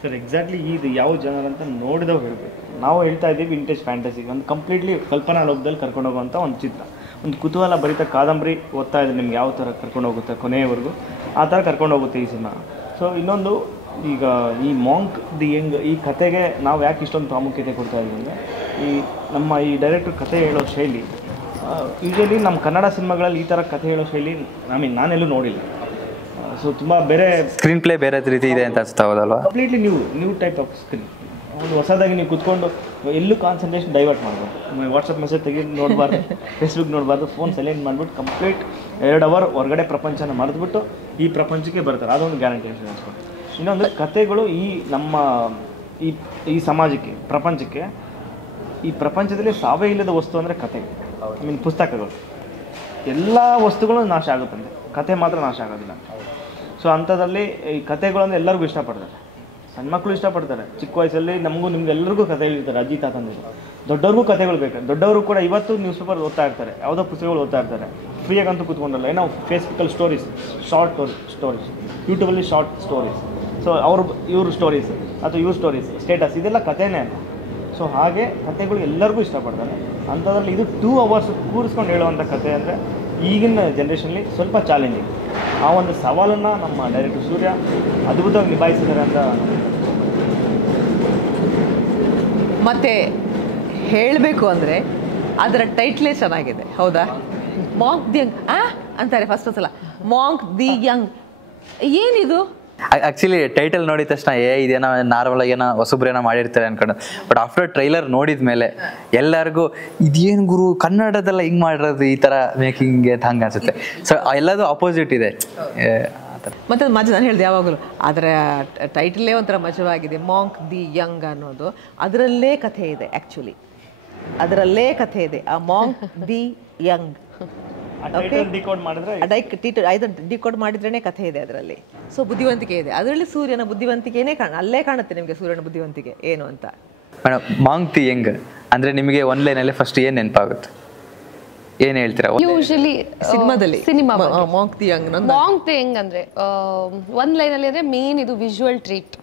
ಸರ್ ಎಕ್ಸಾಕ್ಟ್ಲಿ ಇದು ಯಾವ ಜನರ್ ಅಂತ ನೋಡಿದವು ಹೇಳಬೇಕು. ನಾವು ಹೇಳ್ತಾ ಇದ್ದೀವಿ ವಿಂಟೇಜ್ ಫ್ಯಾಂಟಸಿಗೆ, ಒಂದು ಕಂಪ್ಲೀಟ್ಲಿ ಕಲ್ಪನಾ ಲೋಕದಲ್ಲಿ ಕರ್ಕೊಂಡು ಹೋಗುವಂಥ ಒಂದು ಚಿತ್ರ, ಒಂದು ಕುತೂಹಲ ಭರಿತ ಕಾದಂಬರಿ ಓದ್ತಾ ಇದ್ರೆ ನಿಮ್ಗೆ ಯಾವ ಥರ ಕರ್ಕೊಂಡು ಹೋಗುತ್ತೆ ಕೊನೆಯವರೆಗೂ, ಆ ಥರ ಕರ್ಕೊಂಡು ಹೋಗುತ್ತೆ ಈ ಸಿನಿಮಾ. ಸೊ ಇನ್ನೊಂದು, ಈಗ ಈ ಮಾಂಕ್ ದಿ ಯಂಗ್ ಈ ಕತೆಗೆ ನಾವು ಯಾಕೆ ಇಷ್ಟೊಂದು ಪ್ರಾಮುಖ್ಯತೆ ಕೊಡ್ತಾ ಇದ್ದೀವಿ ಅಂದರೆ, ನಮ್ಮ ಡೈರೆಕ್ಟರ್ ಕತೆ ಹೇಳೋ ಶೈಲಿ ಯೂಶಲಿ ನಮ್ಮ ಕನ್ನಡ ಸಿನಿಮಾಗಳಲ್ಲಿ ಈ ಥರ ಕತೆ ಹೇಳೋ ಶೈಲಿ ನಾನೆಲ್ಲೂ ನೋಡಿಲ್ಲ. ಸೊ ತುಂಬ ಬೇರೆ ಸ್ಕ್ರೀನ್ ಪ್ಲೇ ಬೇರೆ ರೀತಿ ಇದೆ ಅಂತ ಅನಿಸ್ತಾ ಹೋದಲ್ವಾ? Completely new type of screen. ಒಂದು ಹೊಸದಾಗಿ ನೀವು ಕೂತ್ಕೊಂಡು ಎಲ್ಲೂ ಕಾನ್ಸಂಟ್ರೇಷನ್ ಡೈವರ್ಟ್ ಮಾಡ್ಬೋದು. ವಾಟ್ಸಪ್ ಮೆಸೇಜ್ ತೆಗೆದು ನೋಡಬಾರ್ದು, ಫೇಸ್ಬುಕ್ ನೋಡಬಾರ್ದು, ಫೋನ್ ಸೈಲೆಂಟ್ ಮಾಡಿಬಿಟ್ಟು ಕಂಪ್ಲೀಟ್ 2 ಅವರ್ ಹೊರಗಡೆ ಪ್ರಪಂಚನ ಮರೆತುಬಿಟ್ಟು ಈ ಪ್ರಪಂಚಕ್ಕೆ ಬರ್ತಾರೆ. ಅದೊಂದು ಗ್ಯಾರಂಟಿ ಅಂತ ಅನ್ಸ್ಕೊಂಡು. ಇನ್ನೊಂದು ಕತೆಗಳು ನಮ್ಮ ಈ ಸಮಾಜಕ್ಕೆ, ಪ್ರಪಂಚಕ್ಕೆ, ಈ ಪ್ರಪಂಚದಲ್ಲಿ ಸಾವೇ ಇಲ್ಲದ ವಸ್ತು ಅಂದರೆ ಕತೆ. ಪುಸ್ತಕಗಳು, ಎಲ್ಲ ವಸ್ತುಗಳು ನಾಶ ಆಗುತ್ತಂತೆ, ಕತೆ ಮಾತ್ರ ನಾಶ ಆಗೋದಿಲ್ಲ. ಸೊ ಅಂಥದ್ರಲ್ಲಿ ಈ ಕತೆಗಳಂದ್ರೆ ಎಲ್ಲರಿಗೂ ಇಷ್ಟಪಡ್ತಾರೆ. ಸಣ್ಣ ಮಕ್ಕಳು ಇಷ್ಟಪಡ್ತಾರೆ. ಚಿಕ್ಕ ವಯಸ್ಸಲ್ಲಿ ನಿಮ್ಗೆಲ್ಲರಿಗೂ ಕತೆ ಹೇಳಿರ್ತಾರೆ ಅಜ್ಜಿ ತಾತಂದಿರು. ದೊಡ್ಡವ್ರಿಗೂ ಕತೆಗಳು ಬೇಕು. ದೊಡ್ಡವರು ಕೂಡ ಇವತ್ತು ನ್ಯೂಸ್ ಪೇಪರ್ ಓದ್ತಾ ಇರ್ತಾರೆ, ಯಾವುದೋ ಪುಸ್ತಕಗಳು ಓದ್ತಾ ಇರ್ತಾರೆ. ಫ್ರೀಯಾಗಂತೂ ಕೂತ್ಕೊಂಡಲ್ಲ, ಏನೋ ಫೇಸ್ಬುಕ್ಕಲ್ಲಿ ಸ್ಟೋರೀಸ್, ಶಾರ್ಟ್ ಸ್ಟೋರೀಸ್, ಯೂಟ್ಯೂಬಲ್ಲಿ ಶಾರ್ಟ್ ಸ್ಟೋರೀಸ್. ಸೊ ಇವ್ರ ಸ್ಟೋರೀಸ್ ಅಥವಾ ಇವ್ರ ಸ್ಟೋರೀಸ್, ಸ್ಟೇಟಸ್, ಇದೆಲ್ಲ ಕಥೆನೇ ಅಲ್ಲ. ಸೊ ಹಾಗೆ ಕತೆಗಳು ಎಲ್ಲರಿಗೂ ಇಷ್ಟಪಡ್ತಾರೆ. ಅಂಥದ್ರಲ್ಲಿ ಇದು 2 ಅವರ್ಸ್ ಕೂರಿಸ್ಕೊಂಡು ಹೇಳುವಂಥ ಕತೆ ಅಂದರೆ ಈಗಿನ ಜನ್ರೇಷನ್ಲಿ ಸ್ವಲ್ಪ ಚಾಲೆಂಜಿಂಗ್. ಆ ಒಂದು ಸವಾಲನ್ನು ನಮ್ಮ ಡೈರೆಕ್ಟರ್ ಸೂರ್ಯ ಅದ್ಭುತವಾಗಿ ನಿಭಾಯಿಸಿದ್ದಾರೆ ಅಂತ. ಮತ್ತೆ ಹೇಳಬೇಕು ಅಂದರೆ ಅದರ ಟೈಟ್ಲೇ ಚೆನ್ನಾಗಿದೆ, ಹೌದಾ? ಮಾಂಕ್ ದಿ ಯಂಗ್ ಅಂತಾರೆ ಫಸ್ಟ್ ಸಲ. ಮಾಂಕ್ ದಿ ಯಂಗ್ ಏನಿದು? ಆ್ಯಕ್ಚುಲಿ ಟೈಟಲ್ ನೋಡಿದ ತಕ್ಷಣ ಇದೇನೋ ನಾರ್ಮಲ್ ಏನೋ ಹೊಸಬ್ರೇನೋ ಮಾಡಿರ್ತಾರೆ ಅನ್ಕೊಂಡು, ಬಟ್ ಆಫ್ಟರ್ ಟ್ರೈಲರ್ ನೋಡಿದ ಮೇಲೆ ಎಲ್ಲರಿಗೂ ಇದೇನು ಗುರು ಕನ್ನಡದಲ್ಲ ಹಿಂಗೆ ಮಾಡಿರೋದು ಈ ಥರ ಮೇಕಿಂಗ್ ಅಂತ ಹಂಗೆ ಅನ್ಸುತ್ತೆ. ಸೊ ಎಲ್ಲದೂ ಅಪೋಸಿಟ್ ಇದೆ. ಮತ್ತು ಮಜ ನಾನು ಹೇಳಿದೆ ಯಾವಾಗಲೂ ಅದರ ಟೈಟಲೇ ಒಂಥರ ಮಜವಾಗಿದೆ, ಮಾಂಕ್ ದಿ ಯಂಗ್ ಅನ್ನೋದು. ಅದರಲ್ಲೇ ಕಥೆ ಇದೆ, ಆ್ಯಕ್ಚುಲಿ ಅದರಲ್ಲೇ ಕಥೆ ಇದೆ. ಆ ಮಾಂಕ್ ದಿ ಯಂಗ್ ಡಿಕೋಡ್ ಮಾಡಿದ್ರೆ ಡಿಕೋಡ್ ಮಾಡಿದ್ರೇ ಕಥೆ ಇದೆ ಅದರಲ್ಲಿ. ಸೊ ಬುದ್ಧಿವಂತಿಕೆ ಇದೆ ಅದರಲ್ಲಿ. ಸೂರ್ಯನ ಬುದ್ಧಿವಂತಿಕೆನೇ ಅಲ್ಲೇ ಕಾಣುತ್ತೆ ನಿಮಗೆ, ಸೂರ್ಯನ ಬುದ್ಧಿವಂತಿಕೆ ಏನು ಅಂತ. ಮೇಡಮ್, ಮಾಂಕ್ ದಿ ಯಂಗ್ ಅಂದರೆ ನಿಮಗೆ ಒಂದು ಲೈನಲ್ಲಿ ಫಸ್ಟ್ ಏನು ನೆನಪಾಗುತ್ತೆ? ಏನು ಹೇಳ್ತೀರಾ? ಯೂಶಲಿ ಸಿನಿಮಾದಲ್ಲಿ ಮಾಂಕ್ ದಿ ಯಂಗ್ ಅಂದ್ರೆ ಒಂದು ಲೈನಲ್ಲಿ ಅಂದರೆ ಮೇನ್ ಇದು ವಿಜುವಲ್ ಟ್ರೀಟ್.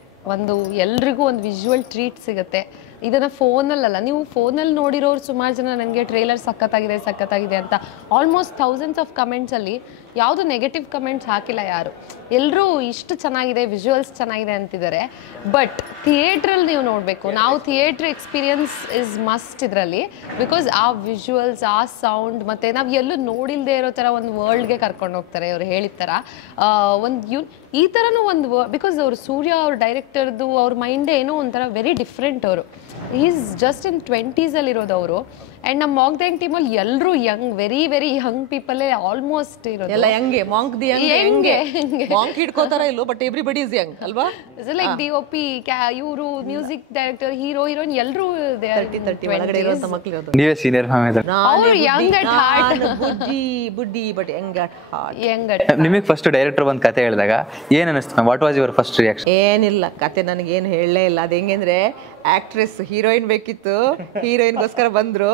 ಎಲ್ರಿಗೂ ಒಂದು ವಿಜುವಲ್ ಟ್ರೀಟ್ ಸಿಗುತ್ತೆ. ಇದನ್ನ ಫೋನಲ್ಲ, ನೀವು ಫೋನಲ್ಲಿ ನೋಡಿರೋರು ಸುಮಾರು ಜನ ನನಗೆ ಟ್ರೇಲರ್ ಸಖತ್ತಾಗಿದೆ ಅಂತ ಆಲ್ಮೋಸ್ಟ್ ಥೌಸಂಡ್ಸ್ ಆಫ್ ಕಮೆಂಟ್ಸಲ್ಲಿ ಯಾವುದು ನೆಗೆಟಿವ್ ಕಮೆಂಟ್ಸ್ ಹಾಕಿಲ್ಲ ಯಾರು. ಎಲ್ಲರೂ ಇಷ್ಟು ಚೆನ್ನಾಗಿದೆ, ವಿಜುವಲ್ಸ್ ಚೆನ್ನಾಗಿದೆ ಅಂತಿದ್ದಾರೆ. ಬಟ್ ಥಿಯೇಟ್ರಲ್ಲಿ ನೀವು ನೋಡಬೇಕು, ನಾವು ಥಿಯೇಟ್ರ್ ಎಕ್ಸ್ಪೀರಿಯನ್ಸ್ ಇಸ್ ಮಸ್ಟ್ ಇದರಲ್ಲಿ. ಬಿಕಾಸ್ ಆ ವಿಜುವಲ್ಸ್, ಆ ಸೌಂಡ್, ಮತ್ತು ನಾವು ಎಲ್ಲೂ ನೋಡಿಲ್ಲದೆ ಇರೋ ಥರ ಒಂದು ವರ್ಲ್ಡ್ಗೆ ಕರ್ಕೊಂಡು ಹೋಗ್ತಾರೆ ಅವ್ರು ಹೇಳಿದ ಥರ. ಈ ಥರನೂ ಒಂದು ಬಿಕಾಸ್ ಅವರು ಸೂರ್ಯ ಅವ್ರ ಡೈರೆಕ್ಟರ್ದು ಅವ್ರ ಮೈಂಡೇ ಏನೋ ಒಂಥರ ವೆರಿ ಡಿಫ್ರೆಂಟ್. ಅವರು ಈಸ್ ಜಸ್ಟ್ ಇನ್ 20s ಇರೋದು ಅವರು. ಆ್ಯಂಡ್ ನಮ್ಮ ಮಾಂಕ್ ದ ಯಂಗ್ ಟೀಮಲ್ಲಿ ಎಲ್ಲರೂ ಯಂಗ್, ವೆರಿ ವೆರಿ ಯಂಗ್ ಪೀಪಲೇ ಆಲ್ಮೋಸ್ಟ್ ಇರೋದು. ಎಲ್ಲ ಯಂಗೆ, ಮಾಂಕ್ ದಿ ಯಂಗೆ, ಮಾಂಕ್ ಹಿಡ್ಕೋತಾರ ಇಲ್ಲೋ, ಬಟ್ ಎವ್ರಿಬಡಿ ಇಸ್ ಯಂಗ್ ಅಲ್ವಾ. ಲೈಕ್ DOP, ಇವರು ಮ್ಯೂಸಿಕ್ ಡೈರೆಕ್ಟರ್, ಹೀರೋ ಹೀರೋಯಿನ್ ಎಲ್ಲರೂ ಒಳಗಡೆ ಇರೋಂಥ ಮಕ್ಳು ಇರೋದು. ನೀವೇ ಸೀನಿಯರ್ ಮ್ಯಾಮ್ ಇದ್ದಾರೆ. ಅವ್ರು ಯಂಗ್ ಅಟ್ ಹಾರ್ಟ್, ಬುಡ್ಡಿ but young at heart. Young at. ನಿಮಗೆ ಫಸ್ಟ್ ಡೈರೆಕ್ಟರ್ ಒಂದು ಕತೆ ಹೇಳಿದಾಗ ಏನು ಅನಿಸ್ತು ma'am? What was your first reaction? ಏನಿಲ್ಲ, ಕತೆ ನನಗೇನು ಹೇಳಲೇ ಇಲ್ಲ. ಅದು ಹೆಂಗೆಂದ್ರೆ ಆಕ್ಟ್ರೆಸ್ ಹೀರೋಯಿನ್ ಬೇಕಿತ್ತು, ಹೀರೋಯಿನ್ಗೋಸ್ಕರ ಬಂದ್ರು